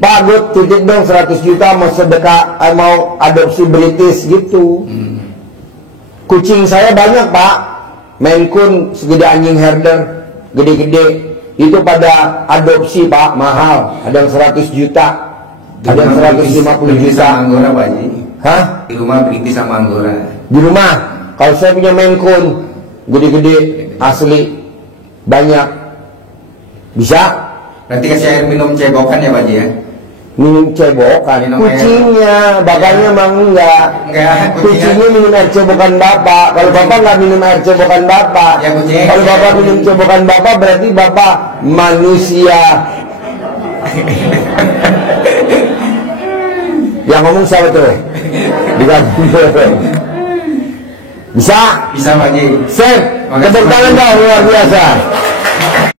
Pak, gue titip dong 100 juta, mau sedekah, mau adopsi British gitu. Kucing saya banyak Pak, Maine Coon segede anjing herder, gede-gede. Itu pada adopsi Pak, mahal. Ada yang 100 juta. Ada yang 150 juta. Anggora Pak Haji? Hah? Di rumah British sama Anggora. Di rumah, kalau saya punya Maine Coon, gede-gede, asli, banyak. Bisa? Berarti kasih air minum cebokan ya Pak Haji ya? Minum cebokan? Kucingnya, bapaknya emang enggak. Kucingnya minum air cebokan Bapak. Kalau Bapak nggak minum air cebokan Bapak. Kalau Bapak minum cebokan Bapak, berarti Bapak manusia. Yang ngomong siapa tuh? Bisa? Bisa Pak Haji. Sip, tepuk tangan dong, luar biasa.